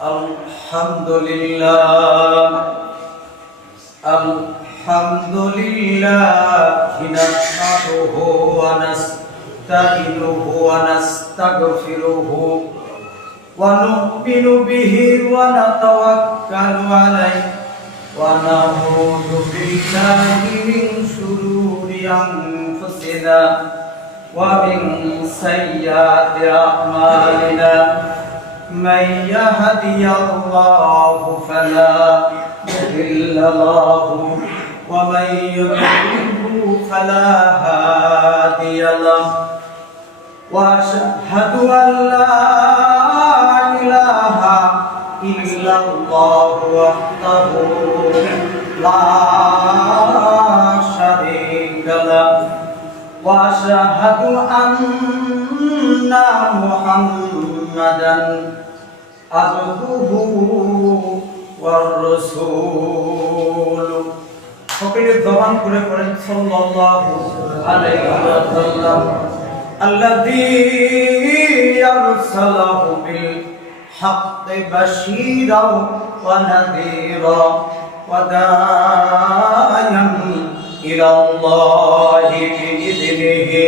Alhamdulillah nahmaduhu wa nasta'inuhu wa nastaghfiruhu wa nu'minu bihi wa natawakkalu alayhi wa na'udzu billahi min shururi anfusina wa min sayyiati a'malina. من يهدي الله فلا مضل له ومن يضلل فلا هادي له واشهد ان لا اله الا الله وحده لا شريك له واشهد ان محمدا عبده والرسول সকলে জবান করে পড়েন সাল্লাল্লাহু আলাইহি ওয়াসাল্লাম আল্লাযী আরসালাহু বিল হাক্কি বাশীরা ওয়া নাযীরা ওয়া দা'iyan ইলা আল্লাহি বিইذনিহি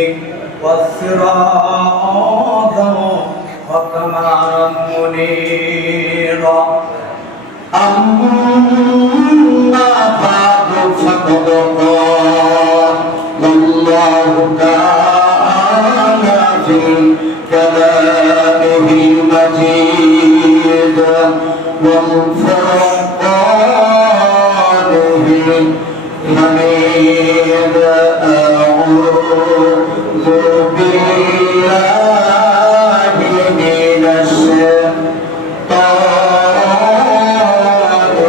والصراط وقمرا منيرا أما بعد فقد قال الله تعالى في كلامه المجيد وفرقانه الحميد أعوذ بالله من الشيطان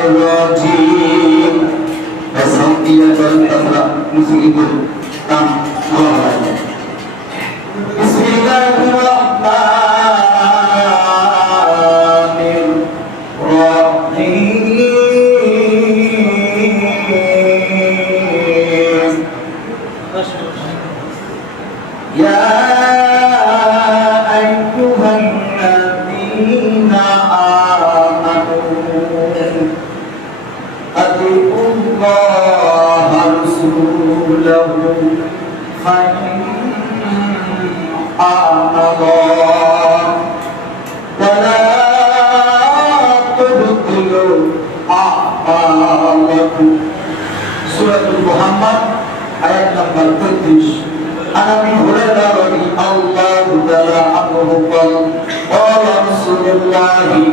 الرجيم بسم الله الرحمن الرحيم يا أيها الذين آمنوا أطيعوا الله ورسوله فإن أطاعوا ولا تبطلوا أعمالكم سورة محمد آية نمبر 33 عن ابي هريره رضي الله تعالى عنه قال قال رسول الله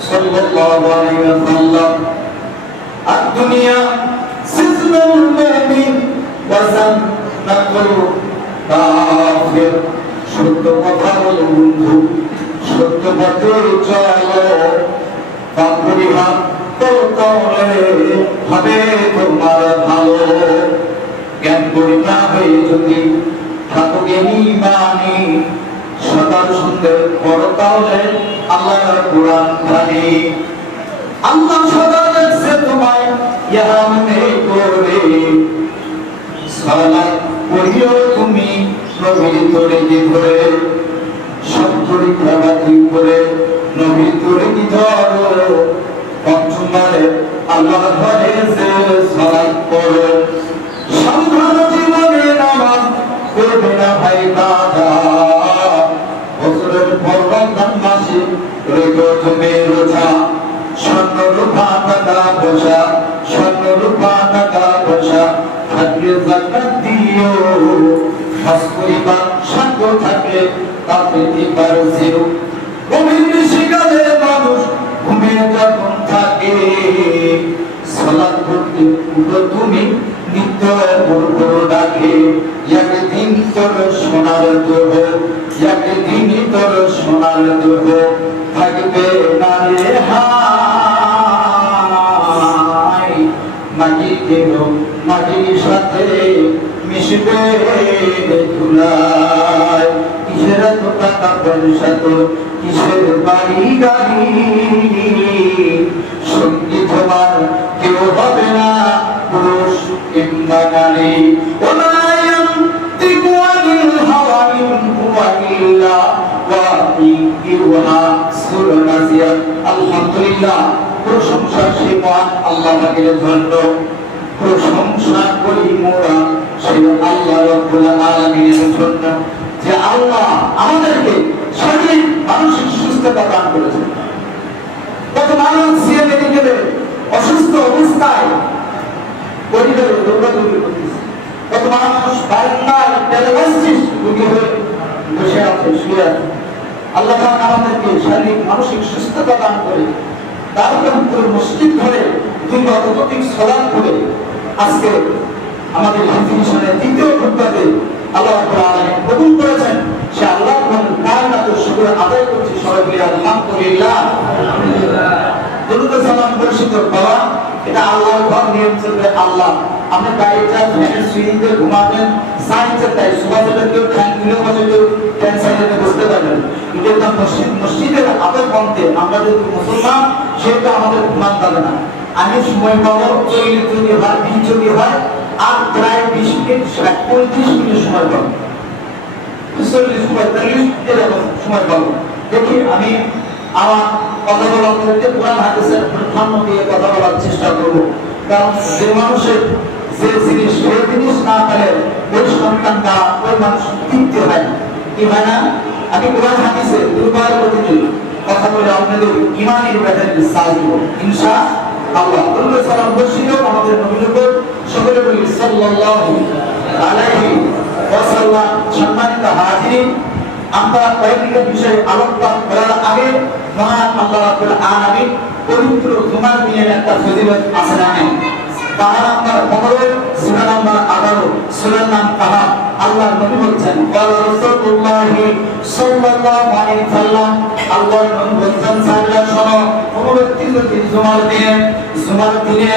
صلى الله عليه وسلم الدنيا سجن المؤمن وجنة الكافر সত্য কথা বলো বন্ধু সত্য পথে চলো পাপড়িহাত করলে হবে তোমার ভালো জ্ঞান করি না হয়ে যদি থাকো জ্ঞানী মানি সদা সুন্দর করো তাহলে আল্লাহর কোরআন জানি আল্লাহ সদা দেখছে তোমায় ইহা মনে করে সালাত পড়িও তুমি নবীর তরিকে ধরে সব পরীক্ষা বাতি করে নবীর তরিকে ধরো পঞ্চমবারে আল্লাহ ঘরে যে সালাত পড়ো সাধারণ জীবনে নামাজ করবে না ভাই বাধা বছরের পর রমজান মাসে রেখো তুমি রোজা স্বর্ণ রূপা টাকা পয়সা স্বর্ণ রূপা টাকা পয়সা থাকলে যাকাত দিও হজ করিবার সাধ্য থাকলে তাতে দিবার জিরো গভীর নিশিকালে মানুষ ঘুমে যখন থাকে সালাত পড়তে উঠো তুমি নিত্য পূর্ব ডাকে একদিন তোর সোনার দেহ একদিন তোর সোনার দেহ থাকবে না রে হাই মাটি দেহ মাটির সাথে মিশবে ধুলায় কিসের এত টাকা পয়সা তো কিসের বাড়ি গাড়ি সঙ্গী তোমার কেউ হবে না পুরুষ কিংবা নারী ওলায়াম তিকুয়ানিল হাওয়ানিল হুয়া ইল্লা ওয়াহি ইউহা সূরা নাজিয়াত। আলহামদুলিল্লাহ, প্রশংসা সেই মহান আল্লাহ পাকের জন্য। প্রশংসা করি মোরা সেই আল্লাহ রাব্বুল আলামিনের জন্য, যে আল্লাহ আমাদেরকে শারীরিক মানসিক সুস্থতা দান করেছেন। কত মানুষ মেডিকেলে অসুস্থ অবস্থায় পরিবারে দৌড়াদৌড়ি করতেছে, কত মানুষ বারবার প্যারালাইসিস রোগী হয়ে বসে আছে, শুয়ে আছে। আল্লাহ তাআলা আমাদেরকে শারীরিক মানসিক সুস্থতা দান করে তার পবিত্র মসজিদ ঘরে দুই ওয়াক্ত সালাত পড়ে আজকে আমাদের হিজরিসনের দ্বিতীয় খুতবাতে আল্লাহ রাব্বুল আলামিন কবুল করেছেন। সে আল্লাহর কায়নাতের শুকর আদায় করছি সবাই বলি আলহামদুলিল্লাহ। দরুদ ও সালাম বর্ষিত বাবা, এটা আল্লাহর ঘর, নিয়ম চলবে আল্লাহ। আপনি গাড়িটা ফ্যানের সুইচে ঘুমাবেন, সাইন্সের তাই সুবাদে কেউ ফ্যান দিলে বসে কেউ ফ্যান সাইডে বসতে পারবেন। এটা একটা মসজিদের আদর পন্থে আমরা যদি মুসলমান, সেটা আমাদের ঘুমান যাবে না। আমি সময় পাবো 40 যদি হয়, 20 যদি হয়, আর প্রায় 20 মিনিট 35 মিনিট সময় পাবো, 40-45 এরকম সময় পাবো। দেখি আমি আমার কথা বলার মধ্যে কোরআন হাদিসের প্রাধান্য দিয়ে কথা বলার চেষ্টা করব। কারণ যে মানুষের যে জিনিস, সেই জিনিস না পেলে ওই সন্তানটা, ওই মানুষ তৃপ্তি হয় না, কি হয় না? আমি কোরআন হাদিসে দুর্বার প্রতিটি কথা বলে আপনাদের ইমানের ব্যাপারে সাহায্য করব ইনশাআল্লাহ। আল্লাহ সালাম বর্ষিত আমাদের নবীর উপর সকলে বলি সাল্লাল্লাহু আলাইহি ওয়াসাল্লাম। সম্মানিত হাজিরিন, আমরা কয়েকটি বিষয়ে আলোকপাত করার আগে মহান আল্লাহ রাব্বুল আলামিন পবিত্র জুমার দিনের একটা ফজিলত আছে জানেন? পারা নাম্বার 15, সূরা নাম্বার 18, সূরার নাম কাহাফ। আল্লাহর নবী বলেছেন, ক্বালা রাসূলুল্লাহ সাল্লাল্লাহু আলাইহি ওয়াসাল্লাম, আল্লাহর নবী বলেছেন, সাহাবারা শোনো, কোন ব্যক্তি যদি জুমার দিনে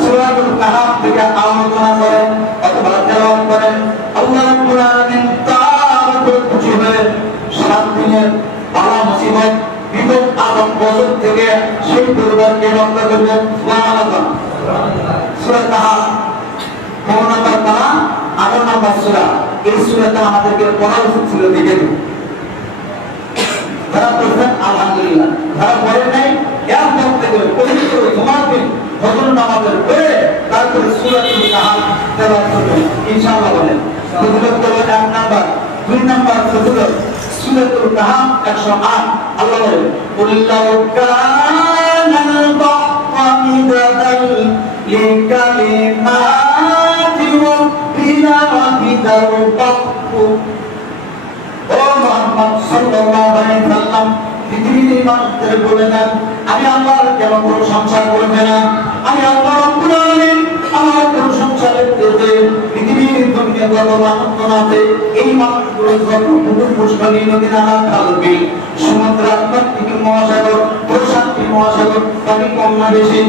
সূরাতুল কাহাফ থেকে আলোচনা করেন অথবা তেলাওয়াত করেন, আল্লাহ রাব্বুল আলামিন তার উপর খুশি হয়ে 7 দিনের বালা মুসিবত, বিপদ আপদ গজব থেকে সেই পরিবারকে রক্ষা করবেন। সুবহানাল্লাহ। সূরা কাহাফ 15 নম্বর পারা, 18 নম্বর সূরা। এই সূরাটা আমাদেরকে পড়া উচিত ছিল, দেখে দিন। যারা পড়ছেন আলহামদুলিল্লাহ, যারা পড়েন নাই এরপর থেকে পবিত্র জুমার দিন ফজর নামাজের পরে তারপরে সূরাতুল কাহাফ তেলাওয়াত করবেন ইনশাআল্লাহ। বলেন ফজিলত হলো 1 নাম্বার। 2 নাম্বার ফজিলত সূরাতুল কাহাফ 108। আল্লাহ বলেন, কুল্লাউ কানাল বাহরু মিদাদান লিকালিমাতি রাব্বিনা ওয়াহিদাল বাহরু। ও মুহাম্মদ সাল্লাল্লাহু আলাইহি ওয়াসাল্লাম, পৃথিবীর মানুষদের বলে দেন, আমি আল্লাহর কেন প্রশংসা করবে না? আমি আল্লাহ রাব্বুল আলামিন আমার প্রশংসার করতে পৃথিবীর জমিনে যত মানুষ আছে, এই মানুষগুলো যত পুকুর পুষ্করী নদী নালা খাল বিল সমুদ্র আত্মাত্মিক মহাসাগর প্রশান্তি মহাসাগর, পানি কম না বেশি?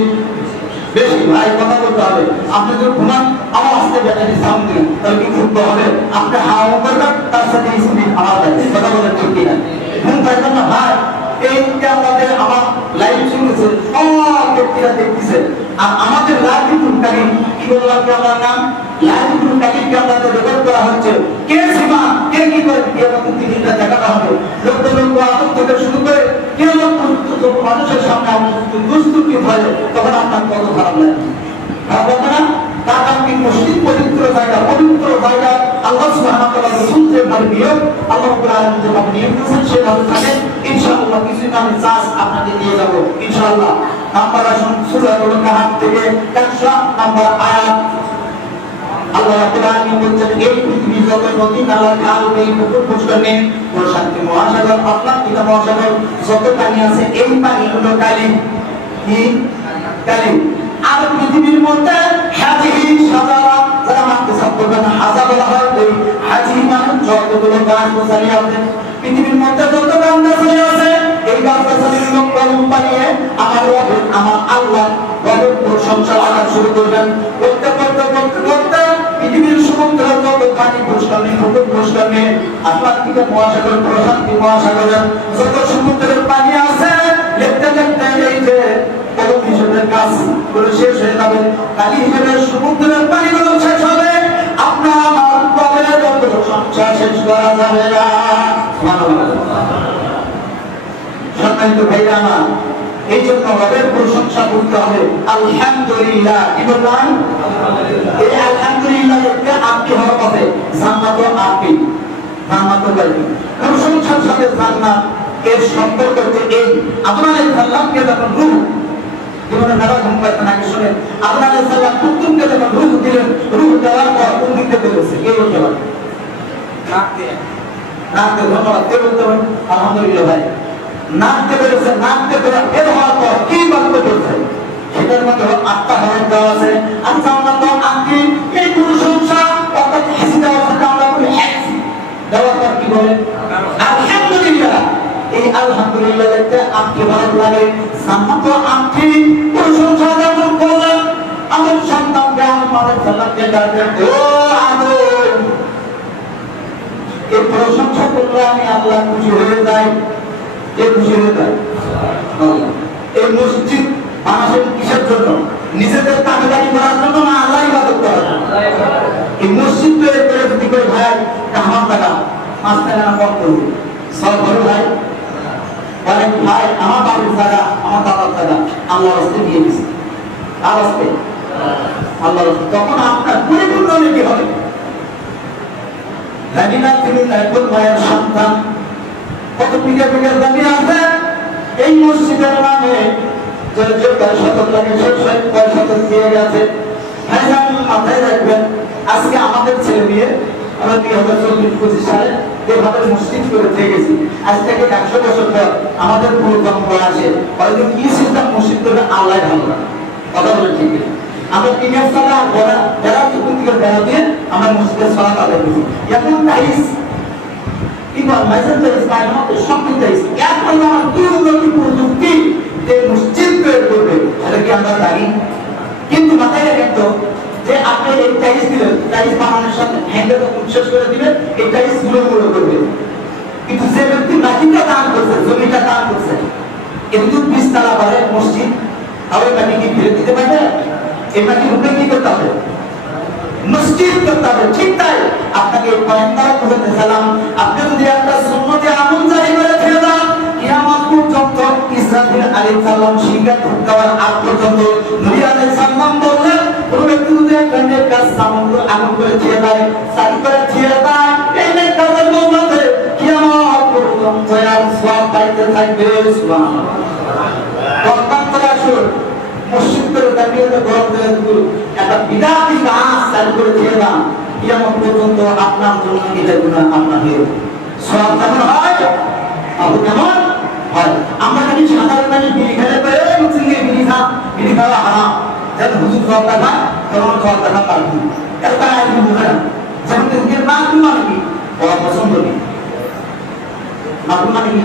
বেশি। ভাই কথা বলতে হবে। আপনি যদি ঘুমান আমার আসতে ব্যাটারি সাউন্ড দিন, তাহলে কি ঘুরতে হবে? আপনি হাওয়া করবেন, তার সাথে স্পিড আমার লাগে। কথা বলেন ঠিক কিনা? ঘুম পাইবেন না ভাই? এইটা আমাদের আমার লাইভ শুনেছে, সব ব্যক্তিরা দেখতেছে। আর আমাদের লাইভ টুকটাকি কি বললাম কি আমার নাম? লাইভ টুকটাকি কি আমাদের রেকর্ড করা হচ্ছে। কে সীমা, কে কি করে, কে আমাদের টিভিটা দেখানো হবে। লোক আতঙ্ক থেকে শুরু করে কে লোক মানুষের সামনে দুস্তুতি হয়, তখন আপনার কত খারাপ লাগে। খারাপ লাগে না? তার কারণে মসজিদ পবিত্র জায়গা, পবিত্র জায়গা আল্লাহ সুবহানাহু ওয়া তাআলা শুনতে ভালো নিয়ম, আল্লাহ রাব্বুল আলামিন যেভাবে নিয়ম করেছেন সেভাবে থাকেন ইনশাআল্লাহ। কিছু আমি চাষ আপনাদের দিয়ে যাব ইনশাআল্লাহ। নাম্বার আসুন সূরাতুল কাহাফ থেকে 100 নাম্বার আয়াত। আল্লাহ রাব্বুল আলামিন বলেন, এই পৃথিবীর যত নদী নালা খাল বিল পুকুর পুষ্করণী প্রশান্তি মহাসাগর আটলান্টিক মহাসাগর যত পানি আছে, এই পানিগুলো কালি। কি কালি? আর পৃথিবীর মধ্যে হাজিহি সাজারা, যারা মানতে সাবধান হাজা বলা হয়, ওই হাজি মানে যতগুলো গাছ গোছালি আছে পৃথিবীর মধ্যে, যত গাছ গোছালি আছে, এই গাছ গোছালিগুলো কলম বানিয়ে আমার আল্লাহ রবের প্রশংসা করা শুরু করবেন। করতে করতে করতে করতে পৃথিবীর সমুদ্র যত পানি পুষ্করণী পুকুর পুষ্করণী আটলান্টিক মহাসাগর প্রশান্তি মহাসাগরের যত সমুদ্রের পানি আছে, লিখতে লিখতে এই যে কলম হিসেবে কাজ করে শেষ হয়ে যাবে। কালি হিসেবে সমুদ্রের পানিগুলো শেষ হবে, আপনার আমার রবের প্রশংসা শেষ করা যাবে না। সম্মানিত ভাইরা আমার, এই জন্য রবের প্রশংসা করতে হবে আলহামদুলিল্লাহ। কি বললাম? এই আলহামদুলিল্লাহ দেখতে আপনি হওয়ার পথে জান্নাত আপনি জান্নাত পাইবেন। প্রশংসার সাথে জান্নাত এর সম্পর্ক হচ্ছে এই আদম আলাইহিস সালামকে যখন রূহ জীবনে মেলা ঘুম পাইতেন আগে শুনে আদম আলাইহিস সালাম প্রথমকে যখন রূহ দিলেন, রূহ দেওয়ার পর কোন দিক থেকে বলেছে? কে বলতে পারে? নাক দিয়ে। নাক দিয়ে। ধন্যবাদ। কে বলতে পারে? আলহামদুলিল্লাহ ভাই। নাক দিয়ে বেরোছে, নাক দিয়ে বের হওয়ার পর কি বাক্য বলছে? সেটার মধ্যে আত্মা হরণ দেওয়া আছে। আচ্ছা আমরা তো আঁকি এই প্রশংসা অর্থাৎ হাসি দেওয়ার সাথে আমরা বলি হাসি দেওয়ার পর কি বলে? আলহামদুলিল্লাহ। এই আলহামদুলিল্লাহ দেখতে আপনি ভালো লাগে। জান্নাত আপনি প্রশংসা যখন করলেন আমার সন্তানকে আমাদের সালামকে ডাকলেন, ও আদম, এই প্রশংসা করলে আমি আল্লাহ খুশি হয়ে যাই। কে খুশি হয়ে যায়? আল্লাহ। এই মসজিদ মানুষের কিসের জন্য? নিজেদের কাজে করার জন্য না আল্লাহ ইবাদত করার জন্য? এই মসজিদ তৈরি করে যদি করে ভাই আমার টাকা 5 টাকা না কম করবো সব বড় ভাই অনেক ভাই আমার বাড়ির জায়গা আমার বাবার জায়গা আল্লাহর রাস্তায় দিয়ে দিচ্ছে। কার রাস্তায়? আল্লাহর রাস্তায়। তখন আপনার পরিপূর্ণ নাকি হবে? জানি না তিনি একজন মায়ের সন্তান, কত বিঘা বিঘা জমি আছে এই মসজিদের নামে, যে শতক লাগে সেই শতক দিয়ে গেছে। মাথায় রাখবেন আজকে আমাদের ছেলে মেয়ে আমরা 2024-25 সালে যেভাবে মসজিদ করে দিয়ে গেছি, আজ থেকে 100 বছর পর আমাদের প্রজন্ম আসে হয়তো কি সিস্টেম মসজিদ করে আল্লাহ ভালো না। কথা বলে ঠিক আমরা টিনের সালা বড়া যারা চতুর দিকে বেড়া দিয়ে আমরা মসজিদের সালাত আদায় করি। এখন টাইস কি বল মাইসেল টাইস পায় না সব টাইস এখন আমার কি উন্নতি প্রযুক্তি যে মসজিদ তৈরি করবে এটা কি আমরা জানি? কিন্তু মাথায় রাখতো যে আপনি এই টাইস দিলেন, টাইস বানানোর সাথে হ্যান্ডেল শেষ করে দিবেন, এই টাইস গুলো করবে। কিন্তু যে ব্যক্তি মাটিটা দান করছে, জমিটা দান করছে, কিন্তু 20 তলা বাড়ে মসজিদ, তাহলে মাটি কি ফেলে দিতে পারবে? এই মাটির উপরে কি করতে হবে? মসজিদ করতে হবে। ঠিক তাই আপনাকে পয়গম্বর বলতে সালাম, আপনি যদি একটা সুন্নতে আমল জারি করে ফেলে দেন, কিয়ামত পর্যন্ত ইসরাফিল আলাইহিস সালাম শিকার দেওয়ার আগ পর্যন্ত নবী আলাইহিস সালাম বললেন, কোন ব্যক্তি যদি একটা নেক কাজ আমল করে ছেড়ে দেয়, সারি করে ছেড়ে দেয়, এই নেক কাজের মধ্যে কিয়ামত পর্যন্ত আর সওয়াব পাইতে থাকবে। সুবহানাল্লাহ। বরকত আসুন মসজিদ করে দাঁড়িয়ে গরম করে দুপুর একটা বিদাতি কাজ চালু করে দিয়ে দাম, কিয়ামত পর্যন্ত আপনার জন্য এটা গুনাহ আপনার হয়ে সওয়াব কেমন হয়? আবু কেমন হয়? আমরা খালি সাধারণ মানুষ বিড়ি খেলে পারে মুসলিমে বিড়ি খাওয়া হারাম, যেন হুজুর সওয়াবটা খায় তখন সওয়াবটা খাওয়া পারবি এটা আইন বুঝে না। যেমন কিন্তু না মানে কি অপছন্দ নেই, মাকুল মানে কি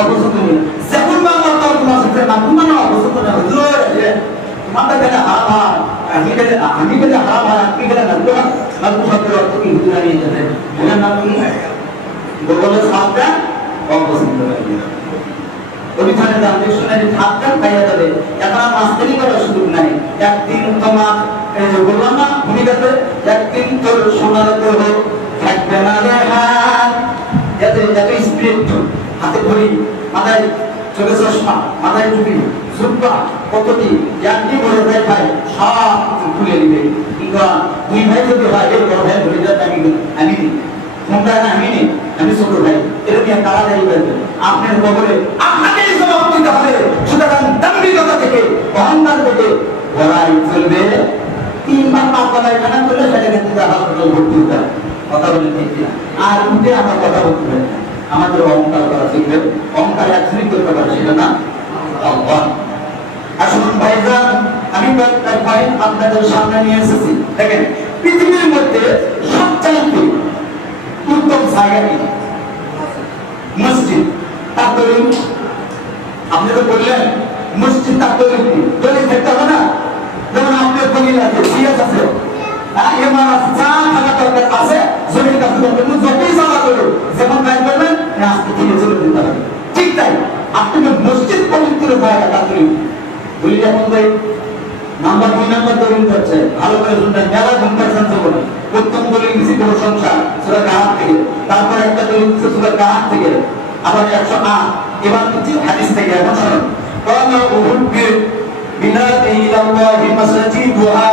অপছন্দ নেই। যেমন বাংলা তর্ক আছে মাকুল মানে অপছন্দ না হুজুর মাথা গেলে হারাম, আমি গেলে হারাম হয়, আপনি গেলে না মাকুল শব্দের অর্থ কি হুজুর নিয়ে যেতে এটার নাম কি? গোগলের সাপটা অপছন্দ লাগে। অভিধানে দাম ডিকশনারি থাকতে পাইয়া যাবে। এখন আর মাস্টারি করার সুযোগ নাই। একদিন তোমার এই যে বললাম না ভূমিকাতে একদিন তোর সোনার দেহ থাকবে না রে হাত, যাতে স্পিরিট হাতে ঘড়ি, মাথায় চোখে চশমা, মাথায় টুপি, জুব্বা, কতটি একদিন বলে যায় ভাই সব কিছু খুলে নিবে। কি করা? দুই ভাই যদি হয় এর বড় ভাই ধরে যায় আমি দিই ফোনটা আমি নেই, আমি ছোট ভাই, এটা নিয়ে তাড়াতাড়ি করবে আপনার খবরে আপনাকেই জবাব দিতে হবে। সুতরাং দাম্ভিকতা থেকে অহংকার থেকে লড়াই চলবে। 3 বার 5 বার এখানে করলে সেটাকে কিন্তু হাসপাতাল ভর্তি হতে হবে। কথা বলে ঠিক না? আর উঠে আমরা কথা বলতে পারি না, আমাদের অহংকার করা শিখবে। অহংকার একজনই করতে পারে, সেটা না আল্লাহ। আসুন ভাইজান, আমি কয়েকটা পয়েন্ট আপনাদের সামনে নিয়ে এসেছি। দেখেন পৃথিবীর মধ্যে সবচাইতে উত্তম জায়গা কি? মসজিদ। তার দলিল আপনি তো বললেন মসজিদ, তার দলিল কি? দলিল থাকতে হবে না? যেমন আপনার দলিল আছে, সিয়াস আছে, এমন আছে, যা থাকা দরকার আছে, জমির কাছে দরকার যতই জায়গা করো যেমন কাজ করবেন আজকে থেকে চলে দিতে হবে। ঠিক তাই আপনাকে মসজিদ পবিত্র জায়গা, তার দলিল দলিল এখন তাই নাম্বার 2 নাম্বার দলিল হচ্ছে ভালো করে শুনবেন, মেলা কম্পারিজন করবেন। প্রথম দলিল দিছি প্রশংসা সূরা কাহাফ থেকে, তারপর একটা দলিল দিছি সূরা কাহাফ থেকে, আবার 108 এবার কিছু হাদিস থেকে এখন শুনুন কানা উহুব্বি বিলাদি ইলাল্লাহি মাসাজিদুহা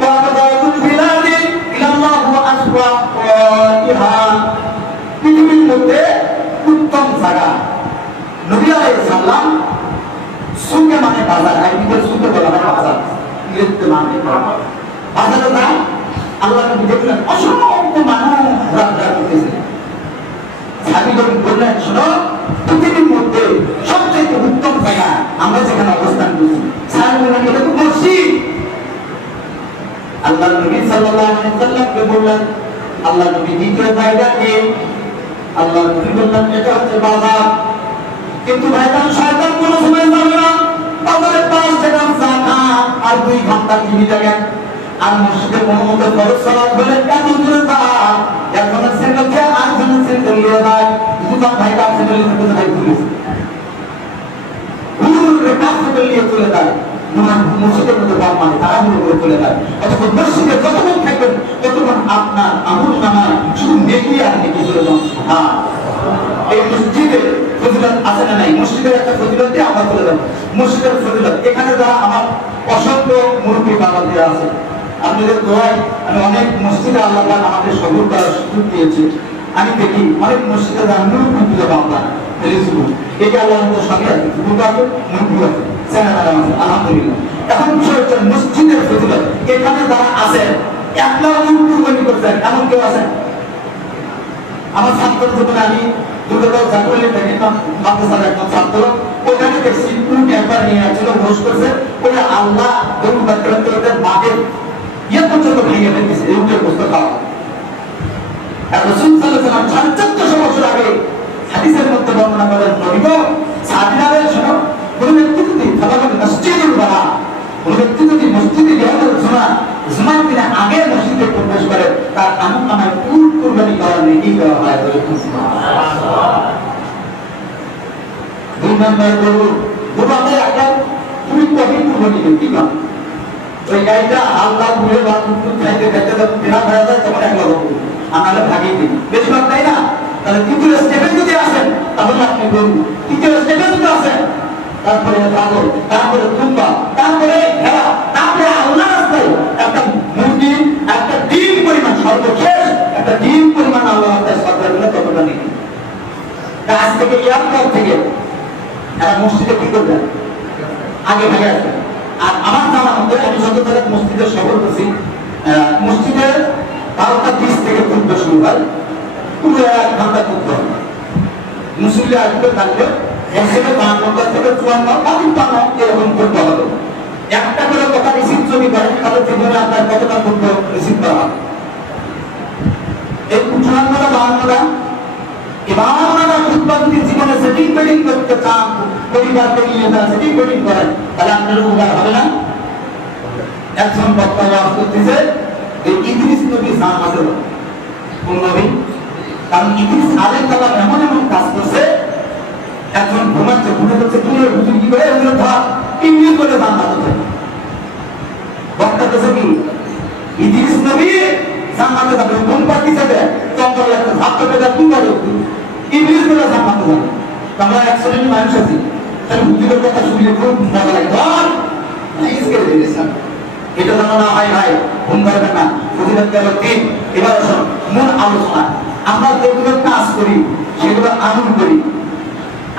ওয়া আবদাতুল বিলাদি ইলাল্লাহু আসওয়াহা পৃথিবীর মধ্যে উত্তম জায়গা নবী আলাইহিস সালাম সুকে মানে বাজার আরবিতে সুকে বলা হয় বাজার ইংরেজিতে মানে বাজারে না আল্লাহ নবী দেখলেন অসংখ্য মানুষ যাত্রা করতেছে সাহাবীগণ বললেন শোনো পৃথিবীর মধ্যে সবচেয়ে উত্তম জায়গা আমরা যেখানে অবস্থান করছি সাহাবীগণ এটা তো মসজিদ আল্লাহ নবী সাল্লাল্লাহু আলাইহি ওয়াসাল্লামকে বললেন আল্লাহ নবী দ্বিতীয় জায়গাকে আল্লাহ নবী বললেন এটা হচ্ছে বাজার কিন্তু ভাইজান শয়তান কোন সময় যাবে না বাজারের পাশ থেকে জাকাত আর 2 ঘন্টা টিভি দেখেন আর মসজিদে কোনো মতে ফরজ সালাত বলে এত দূরে যায় একজনের সেন্টার থেকে আরেকজনের সেন্টার নিয়ে যায় দুজন ভাই কাছে সেন্টার নিয়ে যায় পুলিশ পুরো কাছে নিয়ে চলে যায় মসজিদের মধ্যে বাপ মানে তারা মনে করে চলে যায় অথবা মসজিদে যতক্ষণ থাকবেন ততক্ষণ আপনার আমল নামায় শুধু নেকি আর নেকি চলে যান হ্যাঁ এই মসজিদে ফজিলত আছে না নাই মসজিদের একটা ফজিলত দিয়ে আমরা চলে যাব মসজিদের ফজিলত এখানে যারা আমার অসংখ্য মুরব্বী বাবাদের আছে আপনাদের দোয়ায় আমি অনেক মসজিদে আল্লাহ আমাদের সবর করার সুযোগ দিয়েছে আমি দেখি অনেক মসজিদে জানলেও মুরব্বী বাবা ফেলেছিল এই যে আল্লাহ আমাদের সঙ্গে আছে মুরব্বী আছে মুরব্বী আছে আলহামদুলিল্লাহ এখন বিষয় হচ্ছে মসজিদের ফজিলত এখানে যারা আছেন একলা মুরব্বী করছেন এমন কেউ আছেন আমার ছাত্র জীবনে আমি দুর্গাপুর জাতীয় টেকনিক্যাল মাদ্রাসার একজন ছাত্র ওখানে দেখছি উনি একবার নিয়ে আসছিল হোস্ট করছে ওরা আল্লাহ গরু বাচ্চাদের মাঠে ইয়ে পর্যন্ত ভেঙে ফেলেছে এই উঠে বসতে খাওয়া আর রাসূল সাল্লাল্লাহু আলাইহি ওয়াসাল্লাম 1400 বছর আগে হাদিসের মধ্যে বর্ণনা করেন নবী গো সাহাবীদের শোনো কোন ব্যক্তি যদি সালাতুল মসজিদুল বারা কোন ব্যক্তি যদি মসজিদে গিয়ে জুমার দিনে আগে মসজিদে প্রবেশ করে তার আমল নামায় উট কুরবানি করার নেকি দেওয়া হয় সুবহানাল্লাহ 2 নম্বর গরু আমাদের একটা তুমি কবি কুরবানি দিতে কি কাম ওই গাইটা আল্লাহ বলে বা তুমি খাইতে খাইতে বিনা ভাড়া যায় তখন একলা গরু আমরা ভাগিয়ে দিই বেশিরভাগ তাই না তাহলে দ্বিতীয় স্টেপে যদি আসেন তাহলে আপনি গরু তৃতীয় স্টেপে যদি আসেন তারপরে পাগল তারপরে তুম্বা তারপরে ভেড়া তারপরে আল্লাহ রাস্তায় একটা মুরগি একটা ডিম পরিমাণ সর্বশেষ একটা ডিম পরিমাণ আল্লাহ রাস্তায় সরকার দিলে ততটা নেই কাজ থেকে এয়ারপোর্ট থেকে এরা মসজিদে কি করবেন আগে ভাগে আসবেন আর আমার জানা মতে আমি যত জায়গায় মসজিদে সফর করছি মসজিদের 12টা 20 থেকে ঘুরতে শুরু হয় পুরো 1 ঘন্টা ঘুরতে হয় মুসল্লি আসবে থাকবে এখানে 52 থেকে 54 55 এরকম করতে হবে একটা করে কথা রিসিভ যদি করেন তাহলে জীবনে আপনার কতটা করতে রিসিভ করা হবে এই 54টা 52টা ইমামরা খুতবা যদি জীবনে সেটিং বেডিং করতে চান পরিবারকে নিয়ে তারা সেটিং বেডিং করেন তাহলে আপনার উপকার হবে না একজন বক্তা ওয়াজ করতেছে এই ইদ্রিস নবী জামাতে কোন নবী কারণ ইদ্রিস আলাইহিস সালাম এমন এমন কাজ করছে একজন ঘুমাচ্ছে ঘুরে করছে দূরে হুজুর কি করে এগুলো ধর ইংলিশ বলে জান্নাত হচ্ছে বক্তা বলছে কি ইদ্রিস নবী জান্নাতে যাবে কোন পার্টি যাবে তখন একটা ভাবতে পেলে কি করে ইংলিশ বলে জান্নাতে যাবে আমরা এক শ্রেণীর মানুষ আছি তাহলে হুজুরের কথা শুনলে খুব মজা লাগে ধর নাইস করে দিয়েছেন এটা জানো না হয় ভাই ঘুম ধরবে না ফজিলত গেল 3 এবার আসুন মূল আলোচনা আমরা যেগুলো কাজ করি সেগুলো আমল করি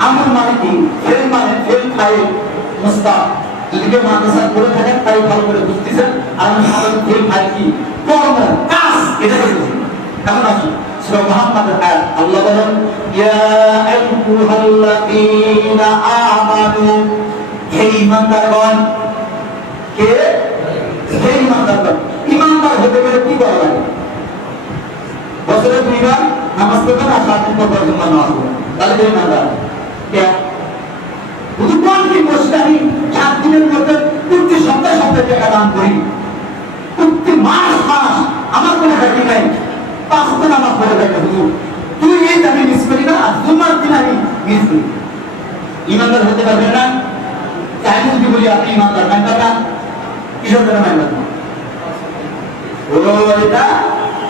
আমল মানে কি ফেল মানে ফেল ফাইল মুস্তাক যদি মাদ্রাসা করে থাকেন তাই ভালো করে বুঝতেছেন আর আমি আমাদের ফেল ফাইল কি কর্ম কাজ এটা বলছি এখন আসুন সূরা মুহাম্মাদের আয়াত আল্লাহ বলেন ইয়া আইয়ুহাল্লাযীনা আমানু হে ঈমানদারগণ কে হে ঈমানদারগণ ঈমানদার হতে গেলে কি করা লাগে বছরে 2 বার নামাজ পড়বেন আর 7 দিন পর পর নামাজ পড়বেন তাহলে হে ঈমানদার কে বুঝুন কি মসজিদে 7 দিনের মধ্যে প্রতি সপ্তাহে সপ্তাহে টাকা দান করি প্রতি মাস আমার কোনো ব্যাপার নাই 5 দিন নামাজ পড়ে থাকে হুজুর তুই এই দাবি মিস করি না আর জুমার দিন আমি মিস করি ঈমানদার হতে পারবেন না তাই যদি বলি আপনি ঈমানদার মানবেন না কিসের জন্য মানবেন ও এটা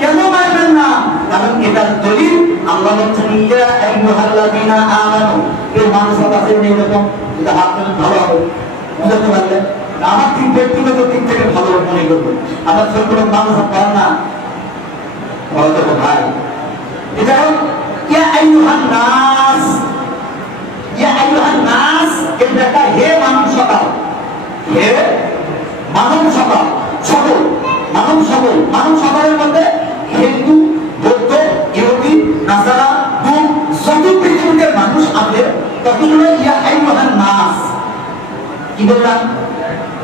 কেন মানবেন না? কারণ এটার দলিল আল্লাহ বলছেন ইয়া আইয়ুহাল্লাযীনা আমানু। এই মানুষ আছে এরকম, এটা হাত তুলে ভালো হবে, বুঝতে পারলেন? আমার ঠিক ব্যক্তিগত দিক থেকে ভালো মনে করবেন। আমার ছোট মানুষ পারেন না বলতে ভাই, এটা ইয়া আইয়ুহান নাস, ইয়া আইয়ুহান নাস, এর ব্যাখ্যা হে মানব সকল, হে মানব সকল, সকল মানব সকল। মানব সকলের মধ্যে হিন্দু, বৌদ্ধ, ইহুদি, নাসারা, দুম, যত পৃথিবীতে মানুষ আছে ততগুলো ইয়া আইয়ুহান নাস। কি বললাম?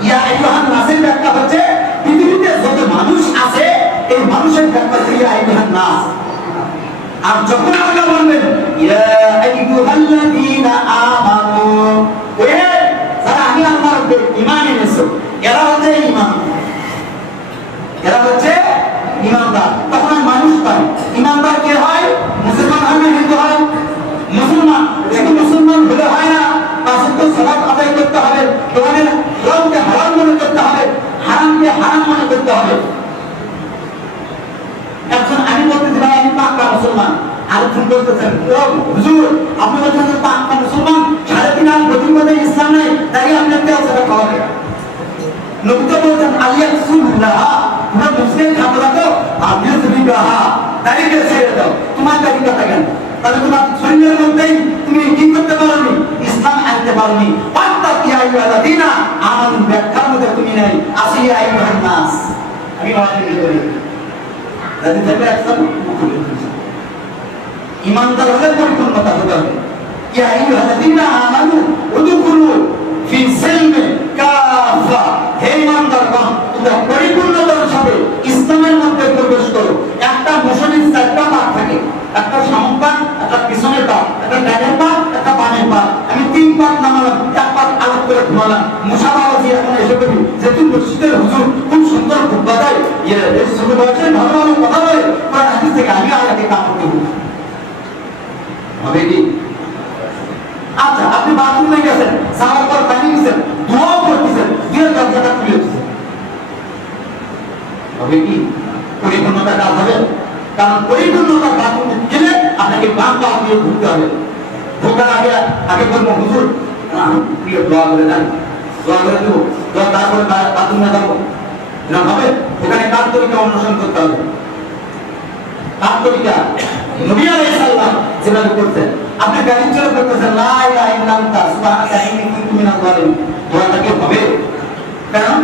ইয়া আইয়ুহান নাসের ব্যাখ্যা হচ্ছে পৃথিবীতে যত মানুষ আছে এই মানুষের ব্যাখ্যা হচ্ছে ইয়া আইয়ুহান নাস। আর যখন আল্লাহ বলবেন ইয়া আইয়ুহাল্লাযীনা আমানু, ওই যারা আমি আল্লাহর উপর ঈমান এনেছো, এরা হচ্ছে ঈমান, এরা হচ্ছে ঈমানদার। তখন আর মানুষ পায়। ঈমানদার কে হয়? মুসলমান হয় না হিন্দু হয়? মুসলমান। শুধু মুসলমান হলে হয় না, পাঁচ ওয়াক্ত সালাত আদায় করতে হবে, দোকানের হারামকে হারাম মনে করতে হবে, হারামকে হারাম মনে করতে হবে। এখন আমি বলতে ভাই আমি পাক্কা মুসলমান, আরেকজন বলতেছেন হুজুর আপনি বলছেন পাক্কা মুসলমান, 3.5 বছর মধ্যে ইসলাম নাই, তাই আপনি তেল ছাড়া খাওয়াবে। নবী তো বলছেন আলিয়াসুল্লাহ, তোমরা মুসলিম খাবো না তো আপনি সুবিবাহ, দাড়িকে ছেড়ে দাও। তোমার দাড়ি কথা কেন? তাহলে তোমার শরীরের মধ্যেই তুমি কি করতে পারোনি? ইসলাম আনতে পারোনি। অর্থাৎ ইয়া আইয়ুহাল্লাযীনা আমানু ব্যাখ্যার মধ্যে তুমি নাই, আসি ইয়া আইয়ুহান নাস। আমি ওয়াজিব করি যদি থেকে একদম ঈমানদার হলে পরিপূর্ণতা হতে হবে। ইয়া আইয়ুহাল্লাযীনা আমানু উদখুলু ফি সিলমি কাফা, হে ঈমানদারগণ তোমরা পরিপূর্ণতার সাথে ইসলামের মধ্যে প্রবেশ করো। একটা মোশনের 4টা ভাগ থাকে, একটা সামনের ভাগ, একটা পিছনের ভাগ, একটা ডানের ভাগ, একটা বামের ভাগ। আমি 3 ভাগ নামালাম, 1 ভাগ আলাদা করে ঘুমালাম। মুসাবাবাজি এখন এসে বলি যে তুই মসজিদের হুজুর খুব সুন্দর খুতবা দেয়, এই ছোট বয়সে ভালো ভালো কথা বলে, কোরআন হাদিস থেকে আমি আয়াতে কাম করতে হবে কি? আচ্ছা আপনি বাথরুমে গেছেন, যাওয়ার পর পানি নিছেন, দোয়া করতেছেন, দিয়ে দরজাটা খুলে দিচ্ছেন, হবে কি? পরিপূর্ণতা কাজ হবে? কারণ পরিপূর্ণতা বাথরুমে গেলে আপনাকে বাম পা দিয়ে ঢুকতে হবে। ঢোকার আগে আগে বলবো হুজুর প্রিয় দোয়া করে দেন, দোয়া করে দেবো, দোয়া তারপরে বাথরুমে যাবো, না হবে? ওখানে কার তরিকা অনুসরণ করতে হবে। কার তরিকা? নবী আলাইহিস সালাম যেভাবে করতেন। আপনি গাড়ি চালু করতেছেন লা ইলাহা ইল্লা আনতা সুবহানাকা ইন্নী কুনতু মিনাজ জালিমিন, দোয়াটা কি হবে? কারণ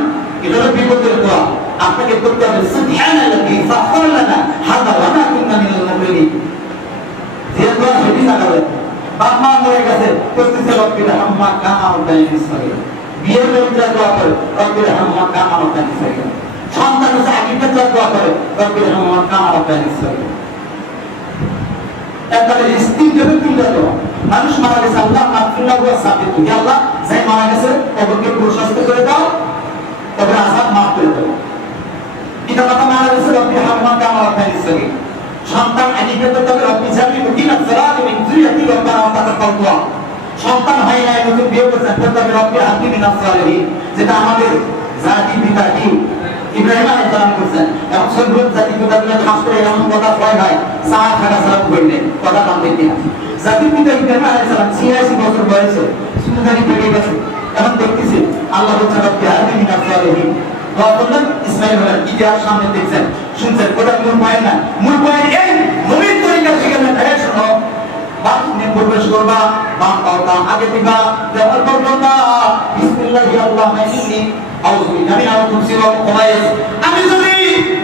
এটা হলো বিপদের দোয়া। আপনাকে করতে হবে সুবহানাল্লাযী সাখারা লানা হাযা ওয়া মা কুননা মিনাল মুকরিমিন। যে দোয়া সেটি লাগাবে। বাপ মা মরে গেছে, করতেছে রব্বির হাম্মা কামা রাব্বায়ানি সগীরা। বিয়ের লোকরা দোয়া করে রব্বির হাম্মা কামা রাব্বায়ানি সগীরা। সন্তান হচ্ছে আকিদার দোয়া করে রব্বির হাম্মা কামা রাব্বায়ানি সগীরা। একবারে স্ত্রী যদি তিনটা দোয়া। মানুষ মারা গেছে, আল্লাহ মাগফিরাহ ওয়া সাবিতু, হে আল্লাহ যে মারা গেছে কবরকে প্রশস্ত করে দাও, কবরের আযাব মাফ করে দাও। পিতা মাতা মারা গেছে, রব্বি হাম্মা কামা রাব্বায়ানি সগীরা। সন্তান আকিদার তবে রব্বি জানি মুকিনা সালাতি মিন যুরিয়াতি রব্বানা ওয়া তাকাব্বাল দুআ। সন্তান হয় না নতুন বিয়ে করছেন, তবে রব্বি হাবলি মিনাস সালিহিন, যেটা আমাদের জাতি পিতা কি ইব্রাহিম আলাইহিস সালাম করছেন। এবং সর্বত জাতি পিতা গুলো খাস করে এমন কথা কয় নাই সারা খাটা সালাম কইলে কথা বলতে না। জাতি পিতা ইব্রাহিম আলাইহিস সালাম 86 বছর বয়সে সুন্দরী পেয়ে গেছে। এখন দেখতেছি আল্লাহ বলছেন রব্বি হাবলি মিনাস সালিহিন। দোয়া করলেন, ইসমাঈল হলেন। ইতিহাস সামনে দেখছেন, শুনছেন, ওটা মূল পয়েন্ট না। মূল পয়েন্ট এই নবীর তরিকা শিখালেন। এই শোনো, বাথরুমে প্রবেশ করবা, বাম পাওটা আগে দিবা, দেওয়ার পর বলবা বিসমিল্লাহি আল্লাহুম্মা ইন্নী আউযু বিকা মিনাল খুবুসি ওয়াল খাবায়েস। আমি যদি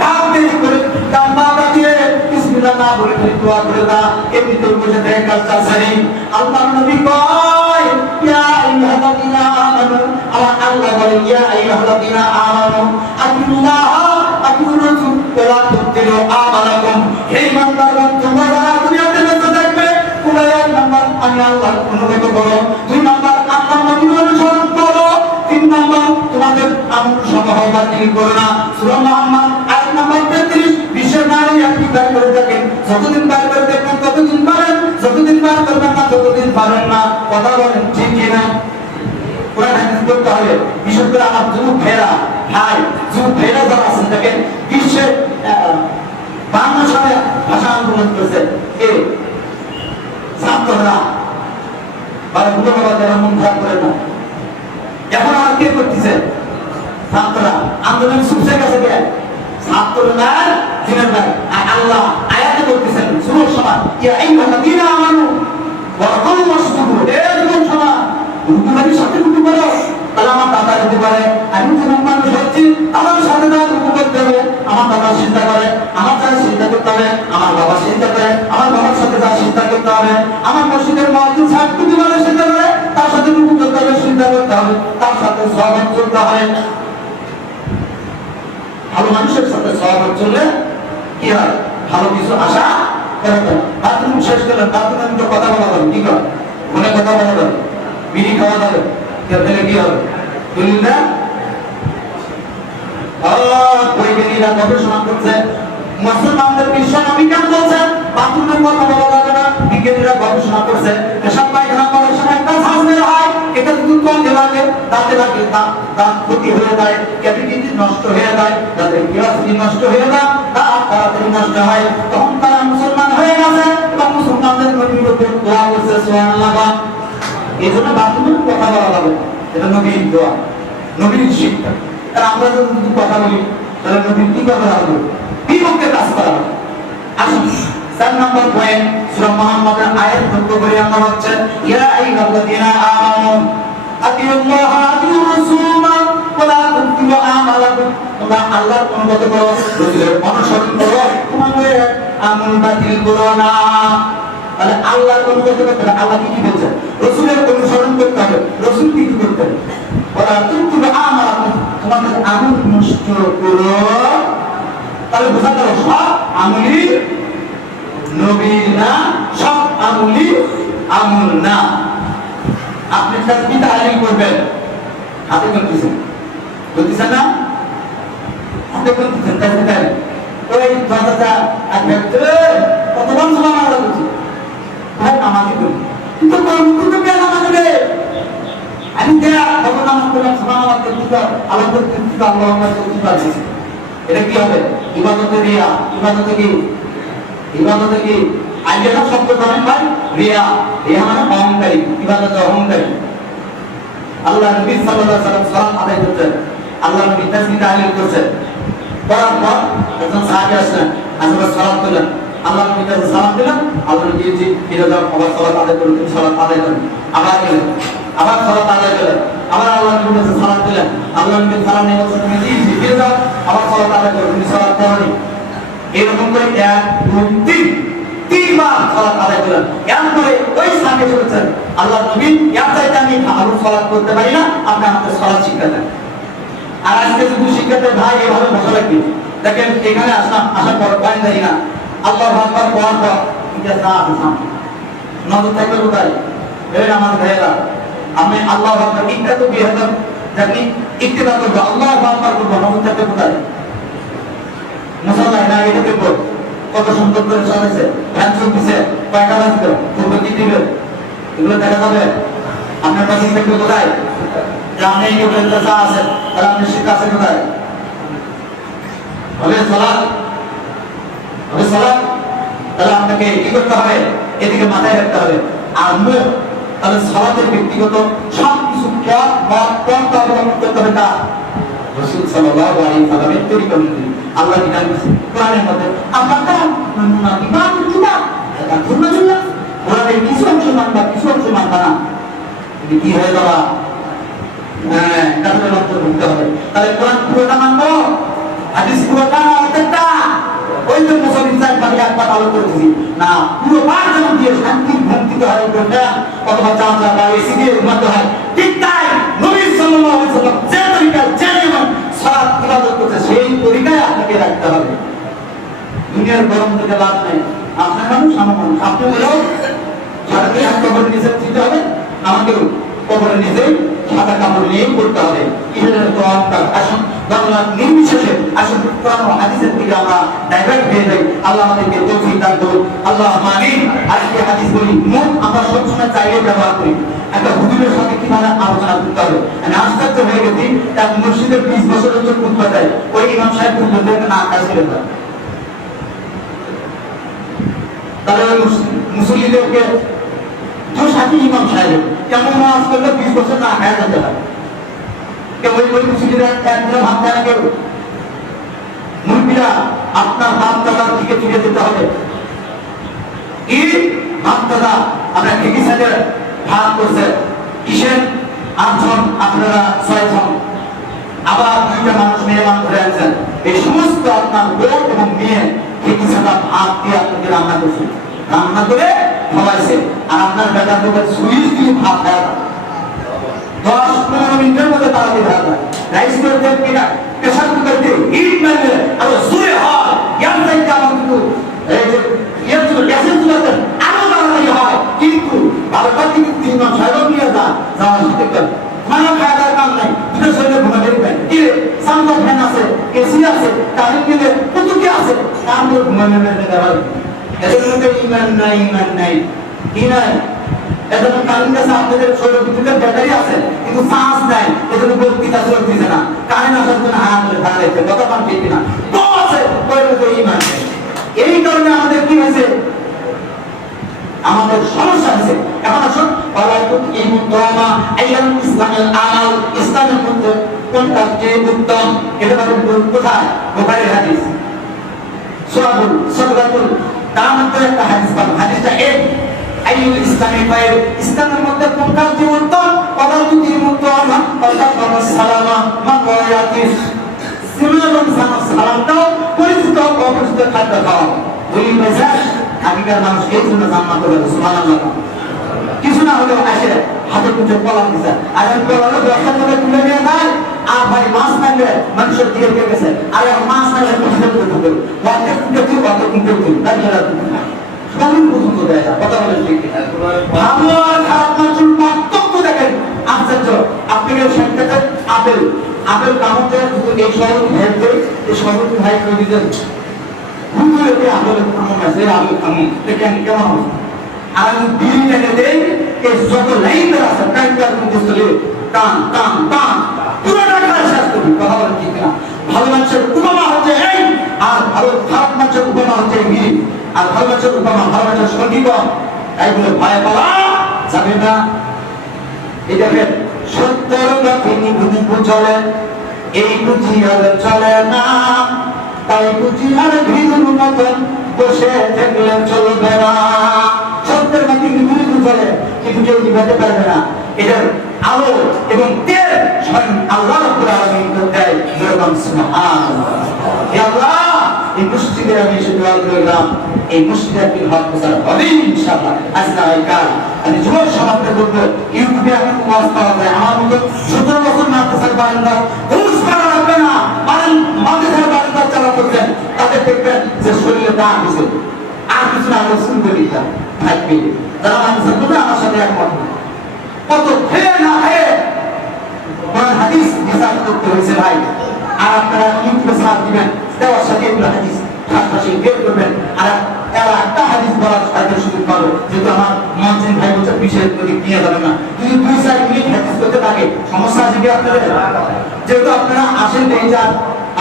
ঢাক দিয়ে করে ডান পা দিয়ে বিসমিল্লাহ না বলে দোয়া করে না, এমনিতে বসে থেকে কাজটা সারি। আল্লাহর নবী কয় ইয়া আইয়ুহাল্লাযীনা আমানু, আল্লাহ বলে ইয়া আইয়ুহাল্লাযীনা আমানু আতিল্লাহ আতিউর রাসূল ওয়া লা তুতিলু আমালাকুম। হে ঈমানদারগণ, তোমরা যারা দুনিয়াতে বেঁচে থাকবে, তোমরা 1 নাম্বার আমি আল্লাহর অনুগত করো, 2 নাম্বার আল্লাহর নবীর অনুসরণ করো, 3 নাম্বার তোমাদের আমল সমূহ বাতিল করো না। সূরা মুহাম্মদ আয়াত নাম্বার 33। বিশ্বের নারী একটি বার করে থাকেন, যতদিন বার করে দেখবেন ততদিন পারেন, যতদিন বার করবেন না ততদিন পারেন না। কথা বলেন ঠিক কিনা? কোরআন হাদিস পড়তে হবে। বিশেষ করে আমার যুবক ভাইরা, ভাই যুবক ভাইরা যারা আছেন দেখেন, বিশ্বের 52 সালে ভাষা আন্দোলন করেছে কে? ছাত্ররা। বুড়ো বাবা যারা মন খারাপ করে না, এখন আর কে করতেছে? ছাত্ররা। আন্দোলন শুরু গেছে কে? ছাত্ররা, দিনের ভাই। আর আল্লাহ আয়াতে বলতেছেন সূরার সমান, ইয়া আইয়ুহাল্লাযীনা আমানু ওয়া রাকাউ ওয়াসজুদু, হে জীবন সমান রুকুবাড়ির সাথে রুকু করো। তাহলে আমার দাদা হতে পারে, আমি তো মানুষ হচ্ছি, আমার সাথে তার রুকু করতে হবে। আমার দাদা চিন্তা করে, আমার যারা চিন্তা করতে হবে, আমার বাবা চিন্তা করে, আমার বাবার সাথে যা চিন্তা করতে হবে, আমার মসজিদের মুয়াজ্জিন সাহেব প্রতিবারে চিন্তা করে, তার সাথে রুকু করতে হবে, চিন্তা করতে হবে, তার সাথে সহমত চলতে হবে। ভালো মানুষের সাথে সহমত চললে কি হয়? ভালো কিছু আশা করা যায়। বাথরুম শেষ করলেন, বাথরুমে তো কথা বলা যাবে, কি কর ফোনে কথা বলা যাবে, বিড়ি খাওয়া যাবে, তাহলে কি হবে? দলিল না? বৈজ্ঞানিকরা গবেষণা করছে, মুসলমানদের বিশ্ব নবী কেন বলছেন বাথরুমে কথা বলা যাবে না? বিজ্ঞানীরা গবেষণা করছে, পেশাব পায়খানা করার সময় একটা শ্বাস বের হয়, এটা যদি ত্বকে লাগে, দাঁতে লাগে, দাঁত ক্ষতি হয়ে যায়, ক্যাভিটি নষ্ট হয়ে যায়, তাদের কিডনি নষ্ট হয়ে যায়, দাঁত তাড়াতাড়ি নষ্ট হয়, তখন তারা মুসলমান হয়ে গেছে এবং মুসলমানদের নবীর উপর দোয়া করছে সুবহানাল্লাহ। এই জন্য বাথরুমে কথা বলা যাবে, এটা নবীর দোয়া, নবীর শিক্ষা। আর আমরা যদি কথা বলি তাহলে নবীর কি কথা হবে? বিপক্ষে কাজ করা হবে। আসুন 4 নম্বর পয়েন্ট, সূরা মুহাম্মাদের আয়াত লক্ষ্য করে আমরা হচ্ছে ইয়া আইয়ুহাল্লাযীনা আমানু আতিউল্লাহ ওয়া আতিউর রাসূল ওয়া লা তুতিউ আমালাকুম, তোমরা আল্লাহর অনুগত করো, রাসূলের অনুসরণ করো, তোমাদের আমল বাতিল করো না। তাহলে আল্লাহর অনুগত করতে হবে। আল্লাহ কি বলছেন? রাসূলের অনুসরণ করতে হবে। রাসূল কি করতেন? ওয়া লা তুতিউ আমালাকুম, তোমাদের আমল নষ্ট করো। তাহলে বোঝা গেল সব আমলি নবীর না, সব আমলি আমল না। আপনি তাসবিহ তাহলিল করবেন, হাতে করতেছেন, করতেছেন না? হাতে করতেছেন তাসবিহ তাহলিল, ওই কথাটা একবারে কতবার সুবহানাল্লাহ বলছি, ভাই নামাজই করি, কিন্তু কোন কেন নামাজ পড়ে? আমি দেয়া কত নামাজ পড়লাম, সুবহানাল্লাহ করতে আল্লাহ করতে আল্লাহ আমরা করতে পারছি, এটা কি হবে? ইবাদতে রিয়া। ইবাদতে কি? ইবাদতে কি? আগে সব শব্দ জানেন ভাই, রিয়া। রিয়া মানে অহংকারী, ইবাদতে অহংকারী। আল্লাহ নবী সাল্লাল্লাহু আলাইহি ওয়াসাল্লাম সালাত আদায় করতেন, আল্লাহ নবী তাসবিহ তাহলিল করতেন, করার পর একজন সাহাবী আসলেন, আসার সালাত দিলেন, আল্লাহ নবী তাকে সালাম দিলেন, আল্লাহ নবী জি ফিরে যাও, আবার সালাত আদায় করুন, তিনি সালাত আদায় করেন, আবার গেলেন, আবার সালাত আদায় করলেন, আবার আল্লাহ নবী তাকে সালাম দিলেন, আল্লাহ নবী সালাম নিয়ে বলছেন তুমি জি ফিরে যাও, আবার সালাত আদায় করুন, তিনি সালাত করেনি। এরকম করে 1 2 3বার সালাত আদায় করলেন। এরপরে ওই সাহাবী বলেছেন আল্লাহ নবী এর চাইতে আমি ভালো সালাত করতে পারি না, আপনি আমাকে সালাত শিক্ষা দেন। আর আজকে শুধু শিক্ষাতে ভাই এভাবে বসা লাগবে। দেখেন এখানে আসলাম, আসার পর পয়েন্ট দেই না, আল্লাহু আকবার পড়ার পর এটা সাহাবী সামনে নজর থাকবে কোথায়? এই আমার ভাইয়েরা, আমি আল্লাহু আকবার এটা তো বিহাদার জানি ইত্তিবা করব, আল্লাহু আকবার করব, নজর থাকবে কোথায়? মুসলমান না এটা করব। কত সুন্দর করে সাজাইছে, ফ্যান চলতেছে, কয়টা বাজবে, পূর্ব কি দিবে, এগুলো দেখা যাবে। আপনার কাছে থাকবে কোথায়? যে আপনি এই উপরে যা আছে তাহলে আপনি শিক্ষা আছে কোথায়? হবে সালাত, হবে সালাত। তাহলে আপনাকে কি করতে হবে? এদিকে মাথায় রাখতে হবে। আর মুখ, তাহলে সালাতের ব্যক্তিগত সবকিছু পথ অবলম্বন করতে হবে। তা রাসূল সাল্লাল্লাহু আলাইহি ওয়াসাল্লামের তরিকা অনুযায়ী আল্লাহ বিধান দিয়েছেন কোরআনের মধ্যে। আপনারা মুনাফিকান কিবা এটা ধর্মজুল্লাহ কোরআনের কিছু অংশ মানবা, কিছু অংশ মানবা না, এটা কি হয়ে যাবে? হ্যাঁ, কাজের অন্তর্ভুক্ত হবে। তাহলে কোরআন পুরোটা মানবো, হাদিস পুরোটা না, অর্ধেকটা? ওই যে মুসলিম সাহেব বাড়ি একবার আলো করেছি না, পুরো পাঁচ জন দিয়ে শান্তি ভক্তিতে হয় করতে, অথবা চাচা বা এসি দিয়ে ঘুমাতে হয়। ঠিক তাই নবী সাল্লাল্লাহু আলাইহি ওয়াসাল্লাম যে তরিকা, যে নিয়ম সালাত ইবাদত করতে, সেই তরিকায় আপনাকে রাখতে হবে। দুনিয়ার গরম থেকে লাভ নেই। আপনার মানুষ, আমার মানুষ, আপনি হলেও সারাদিন এক কবরের নিচে দিতে হবে, আমাকেও কবরের নিচে সাদা কাপড় নিয়ে করতে হবে। আসুন বাংলা নির্বিশেষে আসুন কোরআন ও হাদিসের দিকে আমরা ডাইভার্ট হয়ে যাই। আল্লাহ আমাদেরকে তৌফিক দান করুন, আল্লাহ আমিন। আজকে হাদিস বলি, মুখ আমরা সবসময় চাইলে ব্যবহার করি। একটা হুজুরের সাথে কিভাবে আলোচনা করতে হবে, আমি আশ্চর্য হয়ে গেছি। তার মসজিদের 20 বছরের জন্য খুতবা দেয়, ওই ইমাম সাহেব বলবেন না কাজ করে দেয়, তাহলে মুসল্লিদেরকে সাথে ইমাম সাহেব কেমন নামাজ করলে 20 বছর না খায় যেতে হয় কেউ ওই মুসল্লিরা একদিনে ভাত খায় না কেউ মুরব্বীরা আপনার বাপ দাদার দিকে ফিরে যেতে হবে কি বাপ দাদা আপনার ঠিকই সাথে ভাগ করছে কিসের 8 জন আপনারা 6 জন আবার 2টা মানুষ মেয়ে মানুষ ধরে আছেন এই সমস্ত আপনার বউ এবং মেয়ে ঠিকই সাথে ভাত দিয়ে আপনাকে রান্না করছে রান্না করে খাওয়াইছে আর আপনার বেটা তোকে সুইচ দিয়ে ভাত খায় 10-15 মিনিটের মধ্যে তাড়াতাড়ি ভাত খায় রাইস করতে কিনা প্রেসার কুকার দিয়ে হিট মারলে আর জোরে হয় ইয়ার চাইতে আমার কিন্তু এই যে ইয়ার চুলো গ্যাসের চুলাতে আরো তাড়াতাড়ি হয় কিন্তু 12টা থেকে 3 মাস আগে নিয়ে যাওয়ার সাথে মানে খায় তার কাম নাই দুটো শরীরে ঘুমা বেরিয়ে যায় কি রে সামনে ফ্যান আছে এসি আছে কারেন্ট বিলে কত কি আছে কাম করে ঘুমা বেরিয়ে দেওয়া এদের মধ্যে ইমান নাই কি নাই এদের কারেন্ট আছে আপনাদের শরীরের ভিতরে ব্যাটারি আছে কিন্তু চার্জ নাই এদের বক্তৃতা চলতেছে না কারেন্ট আসার জন্য হাত ধরে দাঁড়াইছে কথা পান ঠিক না তো আছে ওই মধ্যে ইমান নেই এই কারণে আমাদের কি হয়েছে আমাদের সমস্যা আছে এখন আসুন ওয়ালাকুত ইমুদ্দামা আইয়াম ইসলামের আমাল ইসলামের মধ্যে কোনটা যে উত্তম এটা বলুন কোথায় বুখারীর হাদিস সূরাতুল সাদরাতুল তার মধ্যে একটা হাদিস পাবেন হাদিসটা এক আইয়ুল ইসলামে ফাইল ইসলামের মধ্যে কোন কাজ যে উত্তম ওয়ালাকুত ইমুদ্দামা ওয়ালাকুত সালামা মান ওয়ায়াতিস সিমালুন সালামটাও পরিচিত অপরিচিত খাদ্য খাওয়া দুই মেজাজ আগেকার মানুষ এই জন্য জান্নাত হবে সুবহানাল্লাহ কিছু না হলেও আসে হাতে কুচে কলা দিছে আর এই কলাটা দশটা করে তুলে নিয়ে যায় আর ভাই মাছ নালে মানুষের দিয়ে গেছে আর মাছ নালে কুচে তুলে ওয়াতে কুচে তুই ওয়াতে কুচে তুই তাই না সবই পছন্দ দেয় কথা বলেন ঠিক ভালো আর খারাপ মানুষের পার্থক্য দেখেন আশ্চর্য আপনাকে সংকেতে আপেল কামতে এই শহর ভেবে এই শহর ভাই করে দিতেন গুগলে আপেল কামন আছে আপেল কামন দেখেন কেমন হবে আর বিড়ি লেগে দেই এই যত লাইন আছে কাইটার মধ্যে চলে টান টান টান পুরোটা খারাপ শেষ করবি কথা বলেন ঠিক না ভালো মানুষের উপমা হচ্ছে এই আর ভালো খারাপ মানুষের উপমা হচ্ছে বিড়ি আর ভালো মানুষের উপমা ভালো মানুষের সঙ্গীকরণ তাই বলে ভয় পাওয়া যাবে না এই দেখেন সত্যের লক্ষ্মী বুঝি চলে এই বুঝি আর চলে না তাই বুঝি আর ভিড়ুর মতন বসে থাকলে চলবে না সত্যের লক্ষ্মী বুঝি চলে কিন্তু কেউ নিভাতে পারবে না এটার আলো এবং তেল স্বয়ং আল্লাহ রাব্বুল আলামিন দেয় যেরকম সুবহানাল্লাহ হে আল্লাহ এই মসজিদে আমি এসে দোয়া করলাম এই মসজিদে কি হক প্রচার হবে ইনশাআল্লাহ আজকে কাল আমি যুবক সমাজকে বলবো ইউটিউবে এখন ওয়াজ পাওয়া যায় আমার মতো 17 বছর মাদ্রাসার বারান্দা ঘুষ করা লাগবে না মাদ্রাসার বারান্দা চালা করছেন তাদের দেখবেন যে শরীরে দাগ হয়েছে আর কিছু না হলে শুনতে দিতাম থাকবে যারা মাদ্রাসা করবে আমার সাথে একমত কত খেয়ে না খেয়ে কোরআন হাদিস বিচার করতে হয়েছে ভাই আর আপনারা ইউটিউবে সার্চ দিবেন দেওয়ার সাথে এগুলো হাদিস পাশাপাশি বের করবেন আর এরা একটা হাদিস বলার তাদের সুযোগ পাবো যেহেতু আমার মঞ্চের ভাই বলছে বিষয়ের প্রতি নিয়ে যাবে না যদি 2-4 মিনিট হাদিস করতে থাকে সমস্যা আছে কি আপনাদের যেহেতু আপনারা আসেন এই যান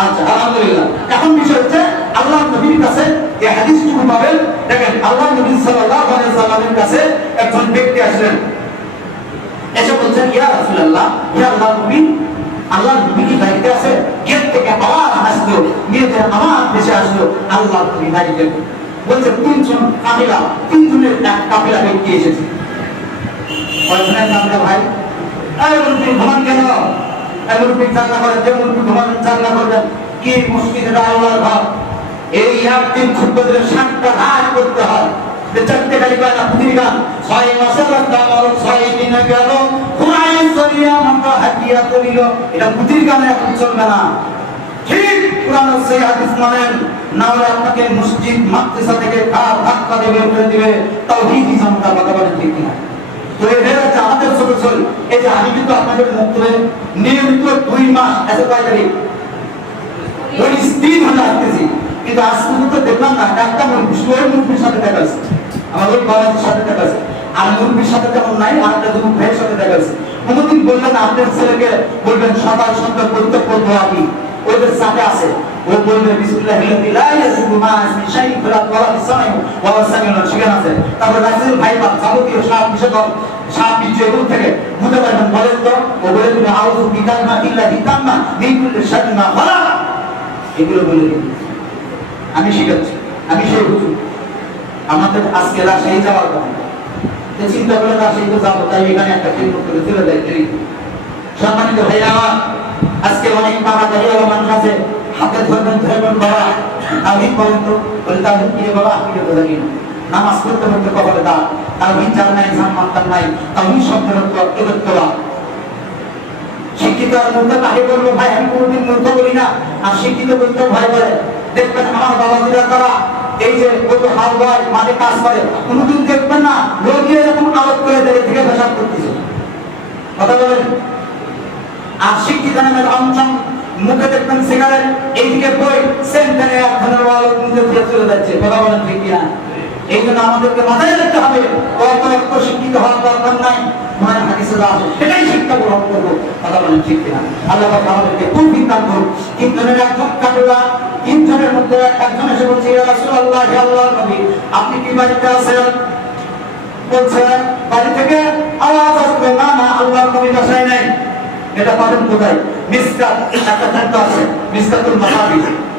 আচ্ছা আলহামদুলিল্লাহ এখন বিষয় হচ্ছে আল্লাহ নবীর কাছে এই হাদিসটুকু পাবেন দেখেন আল্লাহ নবী সাল্লাল্লাহু আলাইহি ওয়াসাল্লামের কাছে একজন ব্যক্তি আসলেন এসে বলছেন ইয়া রাসূলুল্লাহ ইয়া আল্লাহ নবী আল্লাহ নবী কি বাড়িতে আছে গেট থেকে আওয়াজ আসলো মেয়েদের আওয়াজ ভেসে আসলো আল্লাহ নবী বাড়িতে বলছে তিনজন এক কাফেলা ব্যক্তি এসেছে কয়জনের নামটা ভাই এই মুরব্বি ঘুমান কেন এই মুরব্বি জান্নাত করে যে মুরব্বি ঘুমান জান্নাত করবেন কি মসজিদে আল্লাহর ঘর এই একদিন খুতবাদের 7টা রাত করতে হয় চারটে কালিমা না প্রতিগান 6 মাসের দাম 6 দিন গেল কুরআন সরিয়া মাত্র হাদিয়া করিল এটা প্রতিগানে এখন চলবে না ঠিক কোরআন ও হাদিস মানেন না হলে আপনাকে মসজিদ মাদ্রাসা থেকে ধাক্কা দেবে করে দিবে তাওহীদ জানতা কথা বলেন ঠিক না তো এর হচ্ছে আমাদের ছোট ছোট এই যে আমি কিন্তু আপনাদের মুক্তবে নিয়মিত 2 মাস এসে কয় তারিখ 23 হয়ে আসতেছি কিন্তু আজ পর্যন্ত দেখলাম না একটা মুরব্বির সাথে দেখা যাচ্ছে আমাদের বাবার সাথে দেখা যাচ্ছে আর মুরব্বির সাথে তেমন নাই আর একটা যুবক ভাইয়ের সাথে দেখা যাচ্ছে কোনদিন বললেন আপনার ছেলেকে বলবেন সকাল সন্ধ্যা করতে পড়বো আপনি ওদের সাথে আছে ও বলবে বিসমিল্লাহিল্লাযী লা ইয়াযুরু মা ইসমি শাইইন ফিল আরদি ওয়ালা ফিস সামাই ওয়া হুয়া সামিউল সেখানে আছে। তারপর রাসূল ভাইবা যাবতীয় সাপ বিষধর সাপ বিচ্ছু এগুলো থেকে বুঝতে পারবেন বলেন তো ও বলে দিবে আউযু বিকালিমাতিল্লাহি তাম্মা মিন কুল্লি শাররিন মা খালাক এগুলো বলে দিবে। আমি শিখাচ্ছি আমি সেই হুজুর আমাদের আজকে রাজশাহী যাওয়ার কথা চিন্তা করে রাজশাহী তো যাবো তাই এখানে একটা খেদমত করে চলে যায়। সম্মানিত ভাইরা আজকে অনেক বাবা দাঁড়িয়ে মানুষ আছে হাতে ধরবেন বাবা তাওহীদ বলেন তো বলে তাওহীদ কি রে বাবা আপনি তো জানি না নামাজ পড়তে পড়তে কবরে দাঁড় তাওহীদ জান নাই জান্নাত নাই তাওহীদ শব্দের অর্থ ইবাদত। শিক্ষিত আর মূর্খ কাকে বলবো ভাই আমি কোনোদিন মূর্খ বলি না আর শিক্ষিত বলতে ভয় করে। দেখবেন আমার বাবাজিরা তারা এই যে কত হাল হয় মাঠে কাজ করে কোনোদিন দেখবেন না লোকে এরকম আলোক করে দেয় থেকে পেশাব করতেছে কথা বলেন। আর শিক্ষিত নামের অঞ্চল মুখে দেখবেন সিগারেট এইদিকে বই সেন্টারে এক ধরনের আলোক মুখে দিয়ে চলে যাচ্ছে কথা বলেন ঠিক কিনা। এই জন্য আমাদেরকে মাথায় রাখতে হবে কত শিক্ষিত হওয়ার দরকার নাই নয় হাদিসে আছে সেটাই শিক্ষা গ্রহণ করবো কথা বলেন ঠিক কিনা। আল্লাহ পাক আমাদেরকে তৌফিক দান করুন। তিনজনের একজন কাটুলা তিনজনের মধ্যে একজন এসে বলছে ইয়া রাসূলুল্লাহ হে আল্লাহর নবী আপনি কি বাড়িতে আছেন বলছে বাড়ি থেকে আওয়াজ আসবে না না আল্লাহর নবী বাসায় নাই। এটা পাবেন কোথায় মিসকাত একটা গ্রন্থ আছে মিসকাতুল মাসাবি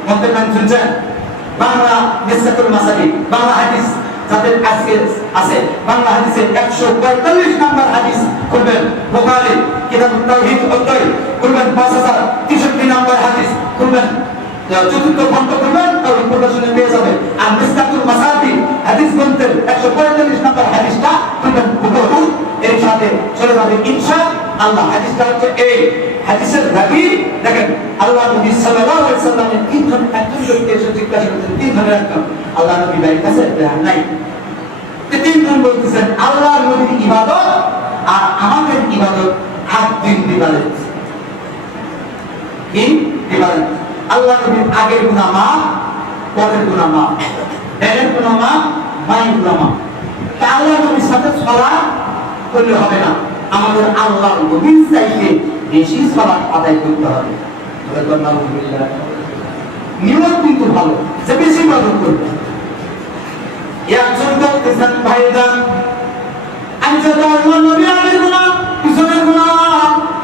মধ্যে নাম শুনছেন বাংলা মিসকাতুল মাসাবি বাংলা হাদিস যাদের আজকে আছে বাংলা হাদিসের 145 নম্বর হাদিস খুলবেন বুখারী কিতাবুত তাওহীদ অধ্যায় খুলবেন 5063 নম্বর হাদিস খুলবেন চতুর্থ খণ্ড খুলবেন তাহলে প্রকাশনে পেয়ে যাবে। আর মিসকাতুল মাসাবি হাদিস গ্রন্থের 145 নম্বর হাদিসটা খুলবেন হুবহু এর সাথে চলে যাবে ইনশাআল্লাহ। হাদিসটা হচ্ছে এই হাদিসের রাবী দেখেন আল্লাহ নবী সাল্লাল্লাহু আলাইহি সাল্লামের তিনজন একজন ব্যক্তি এসে জিজ্ঞাসা করতেন তিনজনের একজন আল্লাহ নবী বাড়ির কাছে নাই তিনজন বলতেছেন আল্লাহ নবীর ইবাদত আর আমাদের ইবাদত এক দিন দিবারে কি দিবারে আল্লাহ নবীর আগের গুনাহ মাফ পরের গুনাহ মাফ এর গুনাহ মাফ মায়ের গুনাহ মাফ। তা আল্লাহ নবীর সাথে সালাত করলে হবে না আমাদের আল্লাহ নবীর চাইতে বেশি সালাত আদায় করতে হবে। নিয়ত কিন্তু ভালো যে বেশি ইবাদত করবে। একজন বলতেছেন ভাইজান আমি যে আল্লাহ নবী আগের গুনাহ পিছনের গুনাহ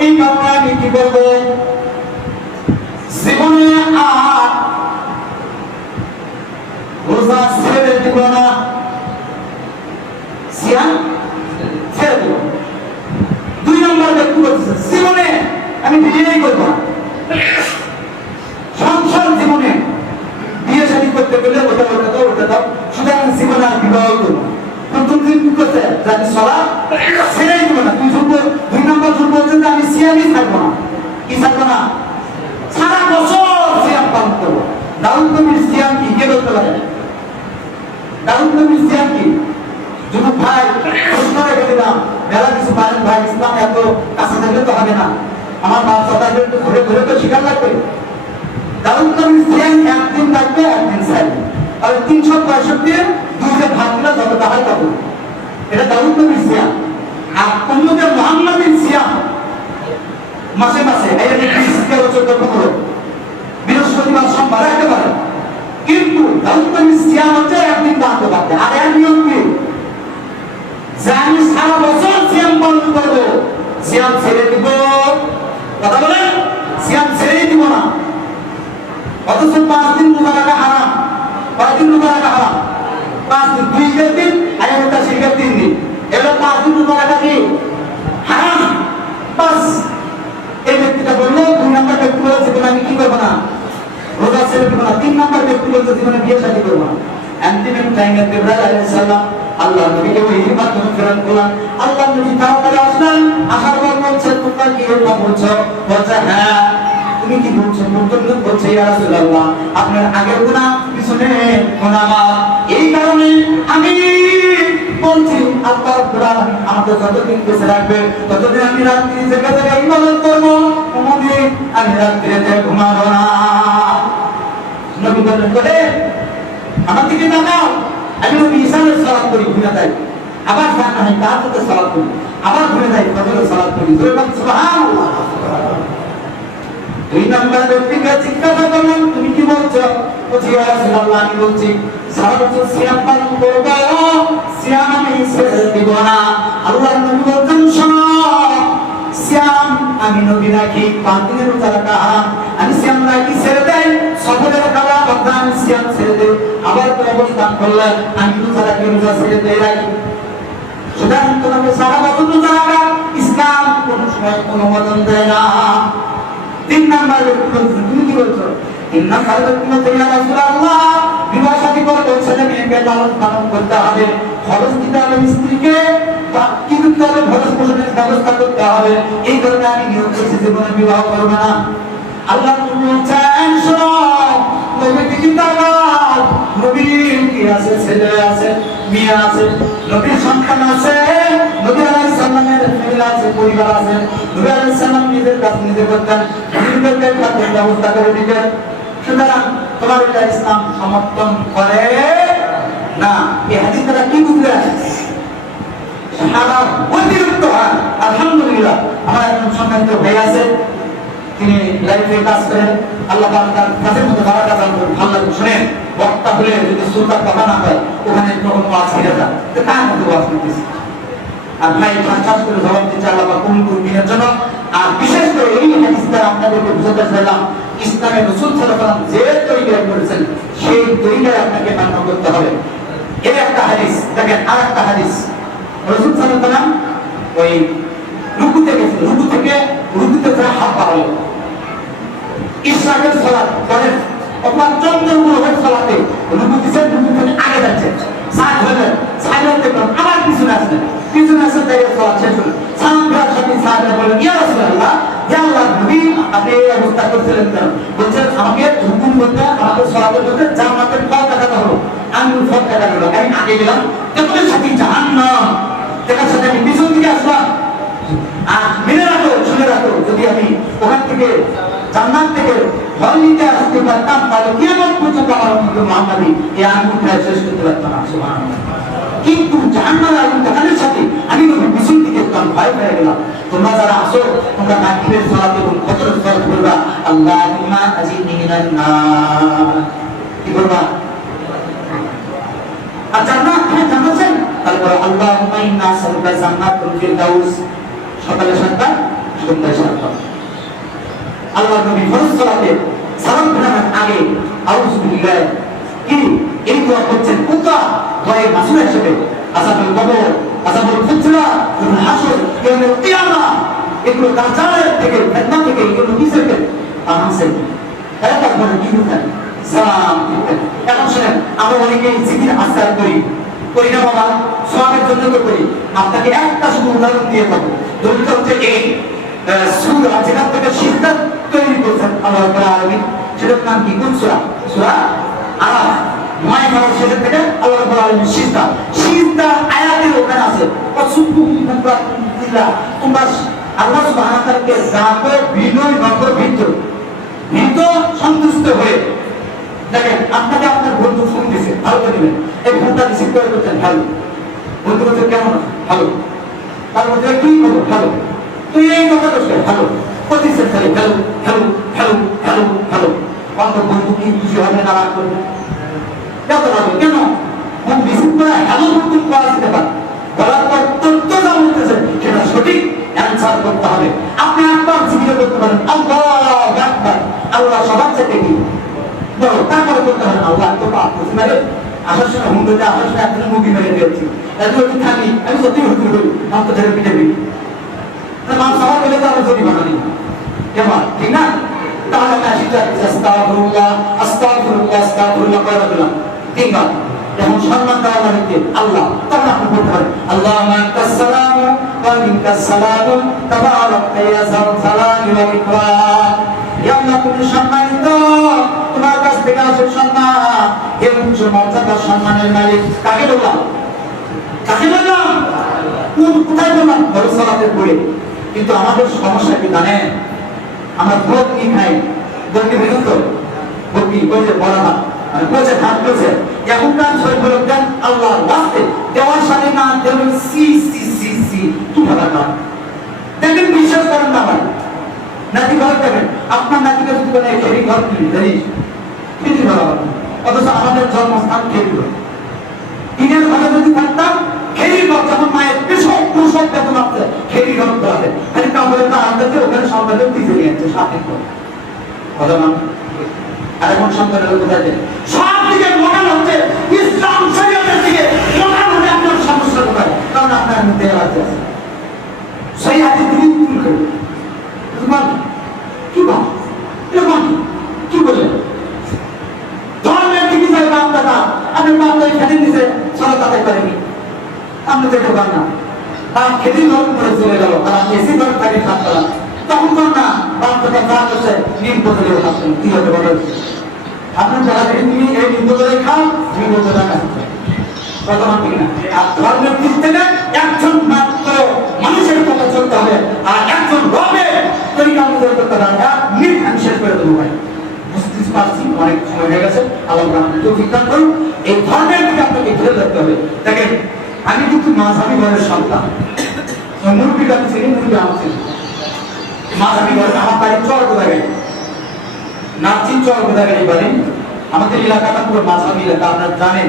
এই কারণে আমি কি করব জীবনে আর রোজা ছেড়ে দিব না সিয়াম ছেড়ে দিব। দুই নম্বর ব্যক্তি বলছে জীবনে আমি বিয়েই করব না সংসার জীবনে বিয়ে শাদী করতে গেলে ওটা দাও সুতরাং জীবনে আর বিবাহ করবো প্রথম দিন কি করছে আমি সালাত ছেড়েই দিব না। দুই নম্বর জন বলছেন যে আমি সিয়ামই থাকবো না কি থাকবো না সারা বছর সিয়াম পালন করবো। দাউদ নবীর সিয়াম কি কে বলতে পারে দাউদ নবীর সিয়াম কি যুবক ভাই প্রশ্ন রেখে দিলাম মেলা কিছু পারেন ভাই ইসলাম এত কাছে থাকলে তো হবে না আমার বাচ্চাটা একটু ঘুরে ঘুরে তো শিকার লাগবে। দাউদ নবীর সিয়াম একদিন থাকবে একদিন ছাড়বে আর 365 দুইটা ভাগ দিলে যতটা হয় তত এটা দাউদ নবীর সিয়াম। আর অন্যদের মুহাম্মাদের সিয়াম মাসে মাসে এই 20-14 বৃহস্পতিবার সোমবার রাখতে পারে কিন্তু দাউদ নবীর সিয়াম হচ্ছে একদিন রাখতে পারবে। আর এর নিয়ম কি যে আমি সারা বছর সিয়াম পালন করবো সিয়াম ছেড়ে দিব কথা বলেন সিয়াম ছেড়েই দিব না। অথচ 5 দিন রোজা রাখা হারাম 5 দিন রোজা রাখা হারাম 5 দিন 2 দিন আর একটা শিরকের 3 দিন এগুলো 5 দিন রোজা রাখা কি হারাম। বাস এই ব্যক্তিটা বললো 2 নম্বর ব্যক্তি বলছে জীবনে আমি কি করবো না রোজা ছেড়ে দিব না। 3 নম্বর ব্যক্তি বলছে জীবনে বিয়ে শাদী করবো না। আন্তিম টাইমে জিবরাইল আলাইহিস সালাম আল্লাহ নবীকে ওহীর মাধ্যমে প্রেরণ করলেন। আল্লাহ নবী তাড়াতাড়ি আসলেন আসার পর বলছে তোমরা কি কথা বলছো বলছে হ্যাঁ তুমি কি বলছো বলছে ইয়া রাসূলুল্লাহ আপনার আগের গুনাহ পিছনে গুনাহ মাফ এই কারণে আমি বলছি আল্লাহ কুরআন আমাদের যতদিন বেঁচে রাখবে ততদিন আমি রাত্রি জেগে জেগে ইবাদত করব কোনদিন আমি রাত্রিতে ঘুমাবো না। নবী বলেন বলে আমার দিকে তাকাও আমি নবী ঈসা আলাইহিস সালাম করি ঘুমিয়ে যাই আবার জানা হয় তাহাজ্জুদে সালাত করি আবার ঘুমিয়ে যাই ফজরের সালাত করি সুবহানাল্লাহ। 2 নম্বর ইমানদার ব্যক্তিকে জিজ্ঞাসা করলেন তুমি কি বলছো? বলছি ইয়া রাসূলুল্লাহ আমি বলছি সারা বছর সিয়াম পালন করব, সিয়াম আমি ছেড়ে দিব না। আল্লাহর নবী বলতেন শোনো, সিয়াম আমি নবী রাখি 5 দিনের রোজা রাখা হারাম, আমি সিয়াম রাখি ছেড়ে দেই, সফরের খাওয়া বন্ধ আমি সিয়াম ছেড়ে দেই, আবার তো অবস্থান করলে আমি রোজা রাখি রোজা ছেড়ে দেই রাখি। সুতরাং তোমাকে সারা বছর রোজা রাখা ইসলাম কোন সময় অনুমোদন দেয় না। 3 নাম্বার তুমি কি বলছো? 3 নাম্বার বলতে ইয়া রাসূলুল্লাহ বিবাহ শাদী করতে ছেলে মেয়েকে লালন পালন করতে হবে, খরচ দিতে হবে স্ত্রীকে, কি করতে হবে খরচ পোষণের ব্যবস্থা করতে হবে, এই কারণে আমি নিয়োগ করছি জীবনে বিবাহ করব না। আল্লাহ তুমি বলছেন শোনো নবী কি দাওয়াত, নবীর কি আছে ছেলে আছে মেয়ে আছে, নবীর সন্তান আছে, নবী আলাইহিস সালামের ফ্যামিলি আছে পরিবার আছে, নবী আলাইহিস সালাম নিজের কাজ নিজে করতেন, নিজেদের খাদ্যের ব্যবস্থা করে দিতেন। সুতরাং তোমার এটা ইসলাম সমর্থন করে না। এই হাদিস দ্বারা কি বুঝলেন? হারাম অতিরিক্ত হয়। আলহামদুলিল্লাহ আমার একজন সম্মানিত ভাই আছে, তিনি লাইফে কাজ করেন, আল্লাহ পাক তার কাজের মধ্যে বারাকা দান করুন। ভালো লাগে শুনেন, বক্তা হলে যদি শ্রোতার কথা না হয় ওখানে তখন ওয়াজ ছেড়ে যান, তো কার মধ্যে ওয়াজ করতেছি। আর ভাই ঠাস করে জবাব দিচ্ছে আল্লাহ পাক কবুল করুন দিনের জন্য। আর বিশেষ করে এই হাদিস দ্বারা আপনাদেরকে বুঝাতে চাইলাম ইসলামের রাসূল সাল্লাল্লাহু আলাইহি ওয়াসাল্লাম যে তরিকা করেছেন সেই তরিকায় আপনাকে মান্য করতে হবে। এই একটা হাদিস দেখেন, আর একটা হাদিস রাসূল সাল্লাল্লাহু আলাইহি ওয়াসাল্লাম ওই রুকুতে গেছেন, রুকুতে হাত বাড়ালো, ইশরাকের সালাত পরে অথবা চন্দ্রগ্রহের সালাতে রুকু দিচ্ছেন, রুকু থেকে আগে যাচ্ছে, সাইড হলেন, সাইড হতে আবার পিছনে আসলেন, পিছনে আসে দাঁড়িয়ে সালাত শেষ হলো, সালাম ফেরার সাথে সাহাবীরা বললেন ইয়া রাসূলুল্লাহ, ইয়া আল্লাহর নবী আপনি এই অবস্থা করছিলেন কেন? বলছেন আমাকে হুকুম করতে, আমাকে সালাতের মধ্যে জান্নাতের ফল দেখাতে হলো, আমি ফল দেখাতে হলো, আমি আগে গেলাম, তোমাদের সাথে জাহান্নাম, তোমার সাথে আমি পিছন দিকে আসলাম। আর মেনে রাখো, শুনে রাখো, যদি আমি ওখান থেকে জান্নাত থেকে ফল নিতে আসতে পারতাম তাহলে কিয়ামত পর্যন্ত আমার উম্মত মুহাম্মাদি এই আগুন খায় শেষ করতে পারতাম না। সুবহানাল্লাহ। কিন্তু জাহান্নামের আগুন দেখানোর সাথে আমি নবী পিছন দিকে একদম ভয় পেয়ে গেলাম। তোমরা যারা আসো তোমরা মাগরিবের সালাত এবং ফজরের সালাত পড়বা, আল্লাহুম্মা আজিনি মিনান নার, কি বলবা? আর জান্নাত, হ্যাঁ জান্নাত চাই, তারপর আল্লাহুম্মা ইন্না নাসআলুকা জান্নাতুল ফিরদাউস, সকালে 7টা সন্ধ্যায় 7টা। আল্লাহ নবী ফরজ সালাতে সালাম ফেরানোর আগে আউযু বিল্লাহ কি এই দোয়া করছেন, কোনটা দোয়ায়ে মাসুরা হিসেবে আযাবুল কবর, আযাবুল ফুতরা, ইয়াউমুল হাসর, ইয়াউমুল কিয়ামা, এগুলো দাজ্জালের থেকে ফিতনা থেকে এগুলো কিসের আমাদের তারা তারপরে কি করতেন? সালাম দিতেন। এখন শুনেন, আমরা অনেকেই জিকির আজকার করি না বাবা, সওয়াবের জন্য তো করি। আপনাকে একটা শুধু উদাহরণ দিয়ে দেবো, দলিল হচ্ছে এই সূরা যেখান থেকে সিজদা তৈরি করেছেন আল্লাহ রাব্বুল আলামিন, সেটার নাম কি? কোন সূরা? সূরা আরাফ। 9 নম্বর শেষের থেকে আল্লাহ রাব্বুল আলামিন সিজদা আয়াতের ওখানে আছে তোমরা আল্লাহ সুবহানাহু ওয়া তাআলাকে ডাকো বিনয় ভাবে ভীত সন্তুষ্ট হয়ে। দেখেন আপনাকে আপনার বন্ধু ফোন দিয়েছে, ভালো করে দিবেন, এই ফোনটা রিসিভ করে বলছেন ভালো, বন্ধু বলছে কেমন আছে? ভালো। তার মধ্যে কি খবর? ভালো। তুই এই কথা করছিস ভালো, প্রতিষ্ঠান খালি hello hello hello hello hello, কত বন্ধু কি খুশি হবে না রাগ করবে? কত হবে কেন? ফোন রিসিভ করে হ্যালো বন্ধু পাওয়া যেতে পারে, বলার পর তথ্য যা বলতেছে সেটা সঠিক অ্যান্সার করতে হবে। আপনি একবার জিজ্ঞাসা করতে পারেন আল্লাহু আকবার, আল্লাহ সবার চাইতে কি বলো, তারপরে করতে পারেন আল্লাহ তো পাপ করছি মানে আসার সময় হুমতে আসার সময় একদিন মুভি মেরে দিয়েছি, এত একটু থাকি আমি সত্যি হুজুর হই, নাম তো ধরে পিঠে দিই নাম সবার বলে তো আমরা যদি বানানি কেমন, ঠিক না? তাহলে আমি আসি আস্তাগফিরুল্লাহ আস্তাগফিরুল্লাহ আস্তাগফিরুল্লাহ করে দিলাম 3 বার। এখন সম্মান দেওয়া মালিককে আল্লাহ, তখন আপনি বলতে পারেন আল্লাহুম্মা আনতাস সালাম ওয়া মিনকাস সালাম তাবারাকতা ইয়া যাল জালালি ওয়াল ইকরাম, ইয়া আল্লাহ তুমি সম্মানিত, তোমার কাছ থেকে আসে সম্মান, এই উচ্চ মর্যাদার সম্মানের মালিক। কাকে বললাম? কাকে বললাম? কোথায় বললাম? ফরজ সালাতের পরে। কিন্তু আমাদের সমস্যা কি জানেন? আমরা ভোগ কি খাই? ভোগকে বুঝুন তো, ভোগ কি বলছে বড় হাত মানে বলছে ভাত বলছে এখনকার ছয় বলে দেন আল্লাহর ওয়াস্তে দেওয়ার সাথে না দেবেন সি সি সি সি কি ভালো না দেখেন, বিশ্বাস করেন না ভাই নাকি ভালো দেখেন আপনার নাতিকে যদি বলে খেরি ঘর কিনি জানিস খেরি ঘর অথচ আমাদের জন্মস্থান খেরি ঘর টিনের ঘরে যদি থাকতাম খেরি ঘর যখন মায়ের পেশক প্রসব বেতন আছে খেরি ঘর আছে খালি কাপড়ের তার আনতে ওখানে সন্তানের দিতে নিয়েছে সাথে কথা না আর এখন সন্তানের কোথায় সব দিকে মোটান হচ্ছে ইসলাম শরীয়তের দিকে মোটান হলে আপনার সমস্যা কোথায় কারণ আপনার মধ্যে আছে সেই হাতে তিনি ভুল করে কি বল এরকম কি বলে ধর্মের দিকে যাই বাপ দাদা আপনি বাপ দাদা খেতে দিছে সারা তাদের করেনি আপনি যেতে পারেন না তার খেতে ধর্ম করে চলে গেল তারা এসি ধর্ম থাকে খাত করা তখন কর না বাপ দাদা যা করছে নিম বদলে খাচ্ছেন কি হতে বলে আপনার যারা থেকে তুমি এই নিম বদলে খাও নিম বদলে খাচ্ছেন কথা ঠিক না আর ধর্মের দিক থেকে একজন মাত্র মানুষের কথা চলতে হবে আর একজন রবে তরিকা অনুযায়ী করতে হবে মিট আমি শেষ করে দেবো ভাই বুঝতে পারছি অনেক সময় হয়ে গেছে আল্লাহ আমাদের তৌফিক দান করুন এই ধর্মের দিকে আপনাকে ধরে রাখতে হবে দেখেন আমি কিন্তু মাঝাবি ঘরের সন্তান মুরব্বী কাছে ছিলেন মুরব্বী আমার ছিলেন মাঝাবি ঘরের আমার বাড়ি চর কোথায় নাচিন চর কোথায় এই বাড়ি আমাদের এলাকাটা পুরো মাঝাবি এলাকা আপনারা জানেন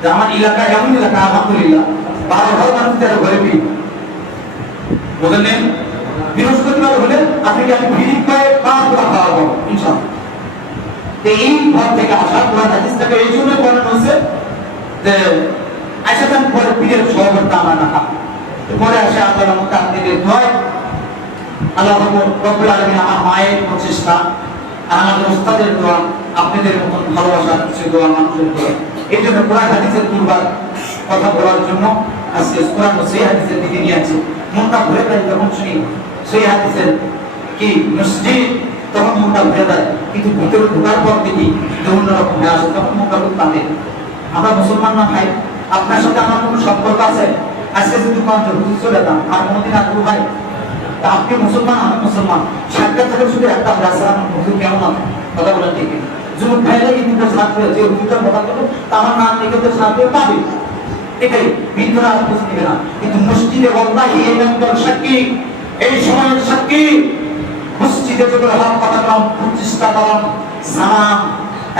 যে আমার এলাকা এমন এলাকা আলহামদুলিল্লাহ 12 ঘর মানুষ 13 ঘরে বিয়ে বুঝলেন বৃহস্পতিবার হলে আপনাকে আমি ভিড় করে 5 ঘর খাওয়াবো ইনশাআল্লাহ এই ঘর থেকে আসা কোরআন হাদিস থেকে এই জন্য বর্ণনা হচ্ছে যে আশাতান পরে পীরের সহবর্তা আমরা রাখা পরে আসে আল্লাহর রহমতে আপনাদের দোয়া আল্লাহ রব্বুল আলামিন আমার মায়ের প্রচেষ্টা আর আমাদের উস্তাদের দোয়া আপনাদের মতন ভালোবাসা কিছু দোয়া মানুষের দোয়া এই জন্য কোরআন হাদিসের দুর্বার কথা বলার জন্য আজকে কোরআন ও সেই হাদিসের দিকে নিয়ে আছি মনটা ভরে যায় যখন শুনি সেই হাদিসের কি মসজিদ তখন মনটা ভরে যায় কিন্তু ভিতরে ঢোকার পর দেখি যে অন্যরকম হয়ে আসে তখন মনটা খুব টানে আমরা মুসলমান না ভাই আপনার সাথে আমার কোনো সম্পর্ক আছে আজকে যদি কোনটা হুজুর চলে যেতাম আর কোনোদিন আগ্রহ হয় তা আপনি মুসলমান আমি মুসলমান সাক্ষাৎ থেকে শুধু একটা রাস্তা হুজুর কেমন আছে কথা বলেন ঠিক যুবক ভাইরা এই দুটো ছাত্র যে হুজুরের কথা বলো তা আমার নাম লিখে তো ছাত্র পাবে এটাই বিন্দুরা বুঝ নিবে না কিন্তু মসজিদে ওয়াল্লাহি এই মেম্বার সাক্ষী এই সময়ের সাক্ষী মসজিদে যখন হক কথা বললাম প্রতিষ্ঠা করলাম সালাম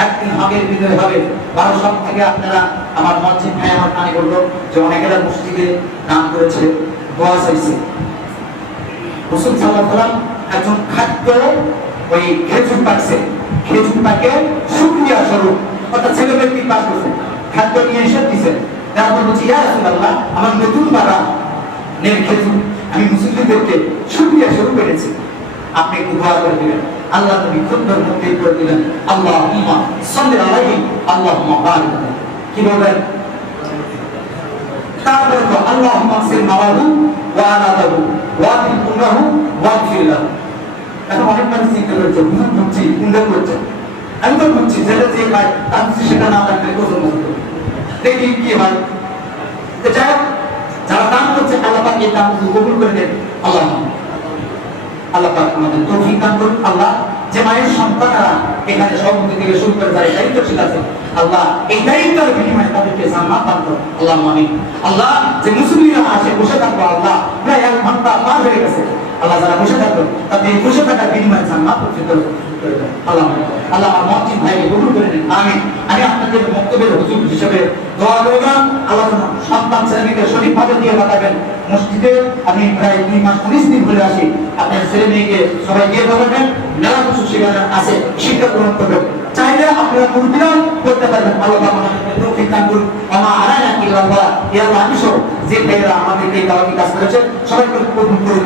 একদিন হকের বিজয় হবে 12 সাল থেকে আপনারা আমার মসজিদ ভাই আমার কানে বললো যে অনেকেরা মসজিদে নাম করেছে দোয়া চাইছে রাসূল সাল্লাল্লাহু আলাইহি ওয়াসাল্লাম একজন খাদ্য ওই খেজুর পাকছে খেজুর পাকে শুকরিয়া স্বরূপ অর্থাৎ ছেলে ব্যক্তি পাক করছে খাদ্য নিয়ে এসে দিয়েছে তারপর বলছি ইয়া রাসূলুল্লাহ আমার নতুন বাবা নের খেজুর আমি মুসলিমদেরকে শুকরিয়া স্বরূপ এনেছি আপনি একটু দোয়া করে দিবেন আল্লাহ নবী খুতবার মধ্যে করে দিলেন আল্লাহুম্মা সাল্লি আলাইহি আল্লাহুম্মা বারিক কি বলবেন তারপর তো আল্লাহুম্মা সিল মাওয়াহু ওয়া আলাদাহু ওয়া বিল উমরাহু ওয়া ফিল্লাহ এখন অনেক মানুষ চিন্তা করছে হুজুর বুঝছি চিন্তা করছে আমি তো বুঝছি যেটা যে ভাই তার সেটা না থাকলে কোথাও মতো দেখি কি হয় যাই যারা দান করছে আল্লাহ পাক এই দান কবুল করে দেন আল্লাহ পাক আমাদের তৌফিক দান করুন আল্লাহ যে মায়ের সন্তানরা এখানে সভাপতি থেকে শুরু করে যারা দায়িত্বশীল আছে আল্লাহ এই দায়িত্বের বিনিময়ে তাদেরকে জান্নাত দান করুন আল্লাহ আমিন আল্লাহ যে মুসলিমরা আসে বসে থাকবো আল্লাহ প্রায় 1 ঘন্টা পার হয়ে গেছে আল্লাহ যারা বসে থাকবে তাদের বসে থাকার বিনিময়ে জান্নাত প্রদান করুন আল্লাহ আল্লাহ আমার মসজিদ ভাইকে কবুল করে নিন আমিন আমি আপনাদের বক্তব্যের হুজুর হিসেবে দোয়া করলাম আল্লাহ সন্তান ছেলেমেয়েকে সঠিকভাবে দিয়ে পাঠাবেন মসজিদে আমি প্রায় 2 মাস 19 দিন ধরে আসি আপনার ছেলে মেয়েকে সবাই দিয়ে পাঠাবেন মেলা কিছু শিক্ষা আছে শিক্ষা গ্রহণ করবেন চাইলে আপনারা মুরব্বিরাও করতে পারবেন আল্লাহ আমাদের তৌফিক দান করুন আমা আলাইনা ইল্লাল্লাহ ইয়া আল্লাহ আমি সব যে ভাইরা আমাদেরকে এই দাওয়াতি কাজ করেছে সবাইকে কবুল করুন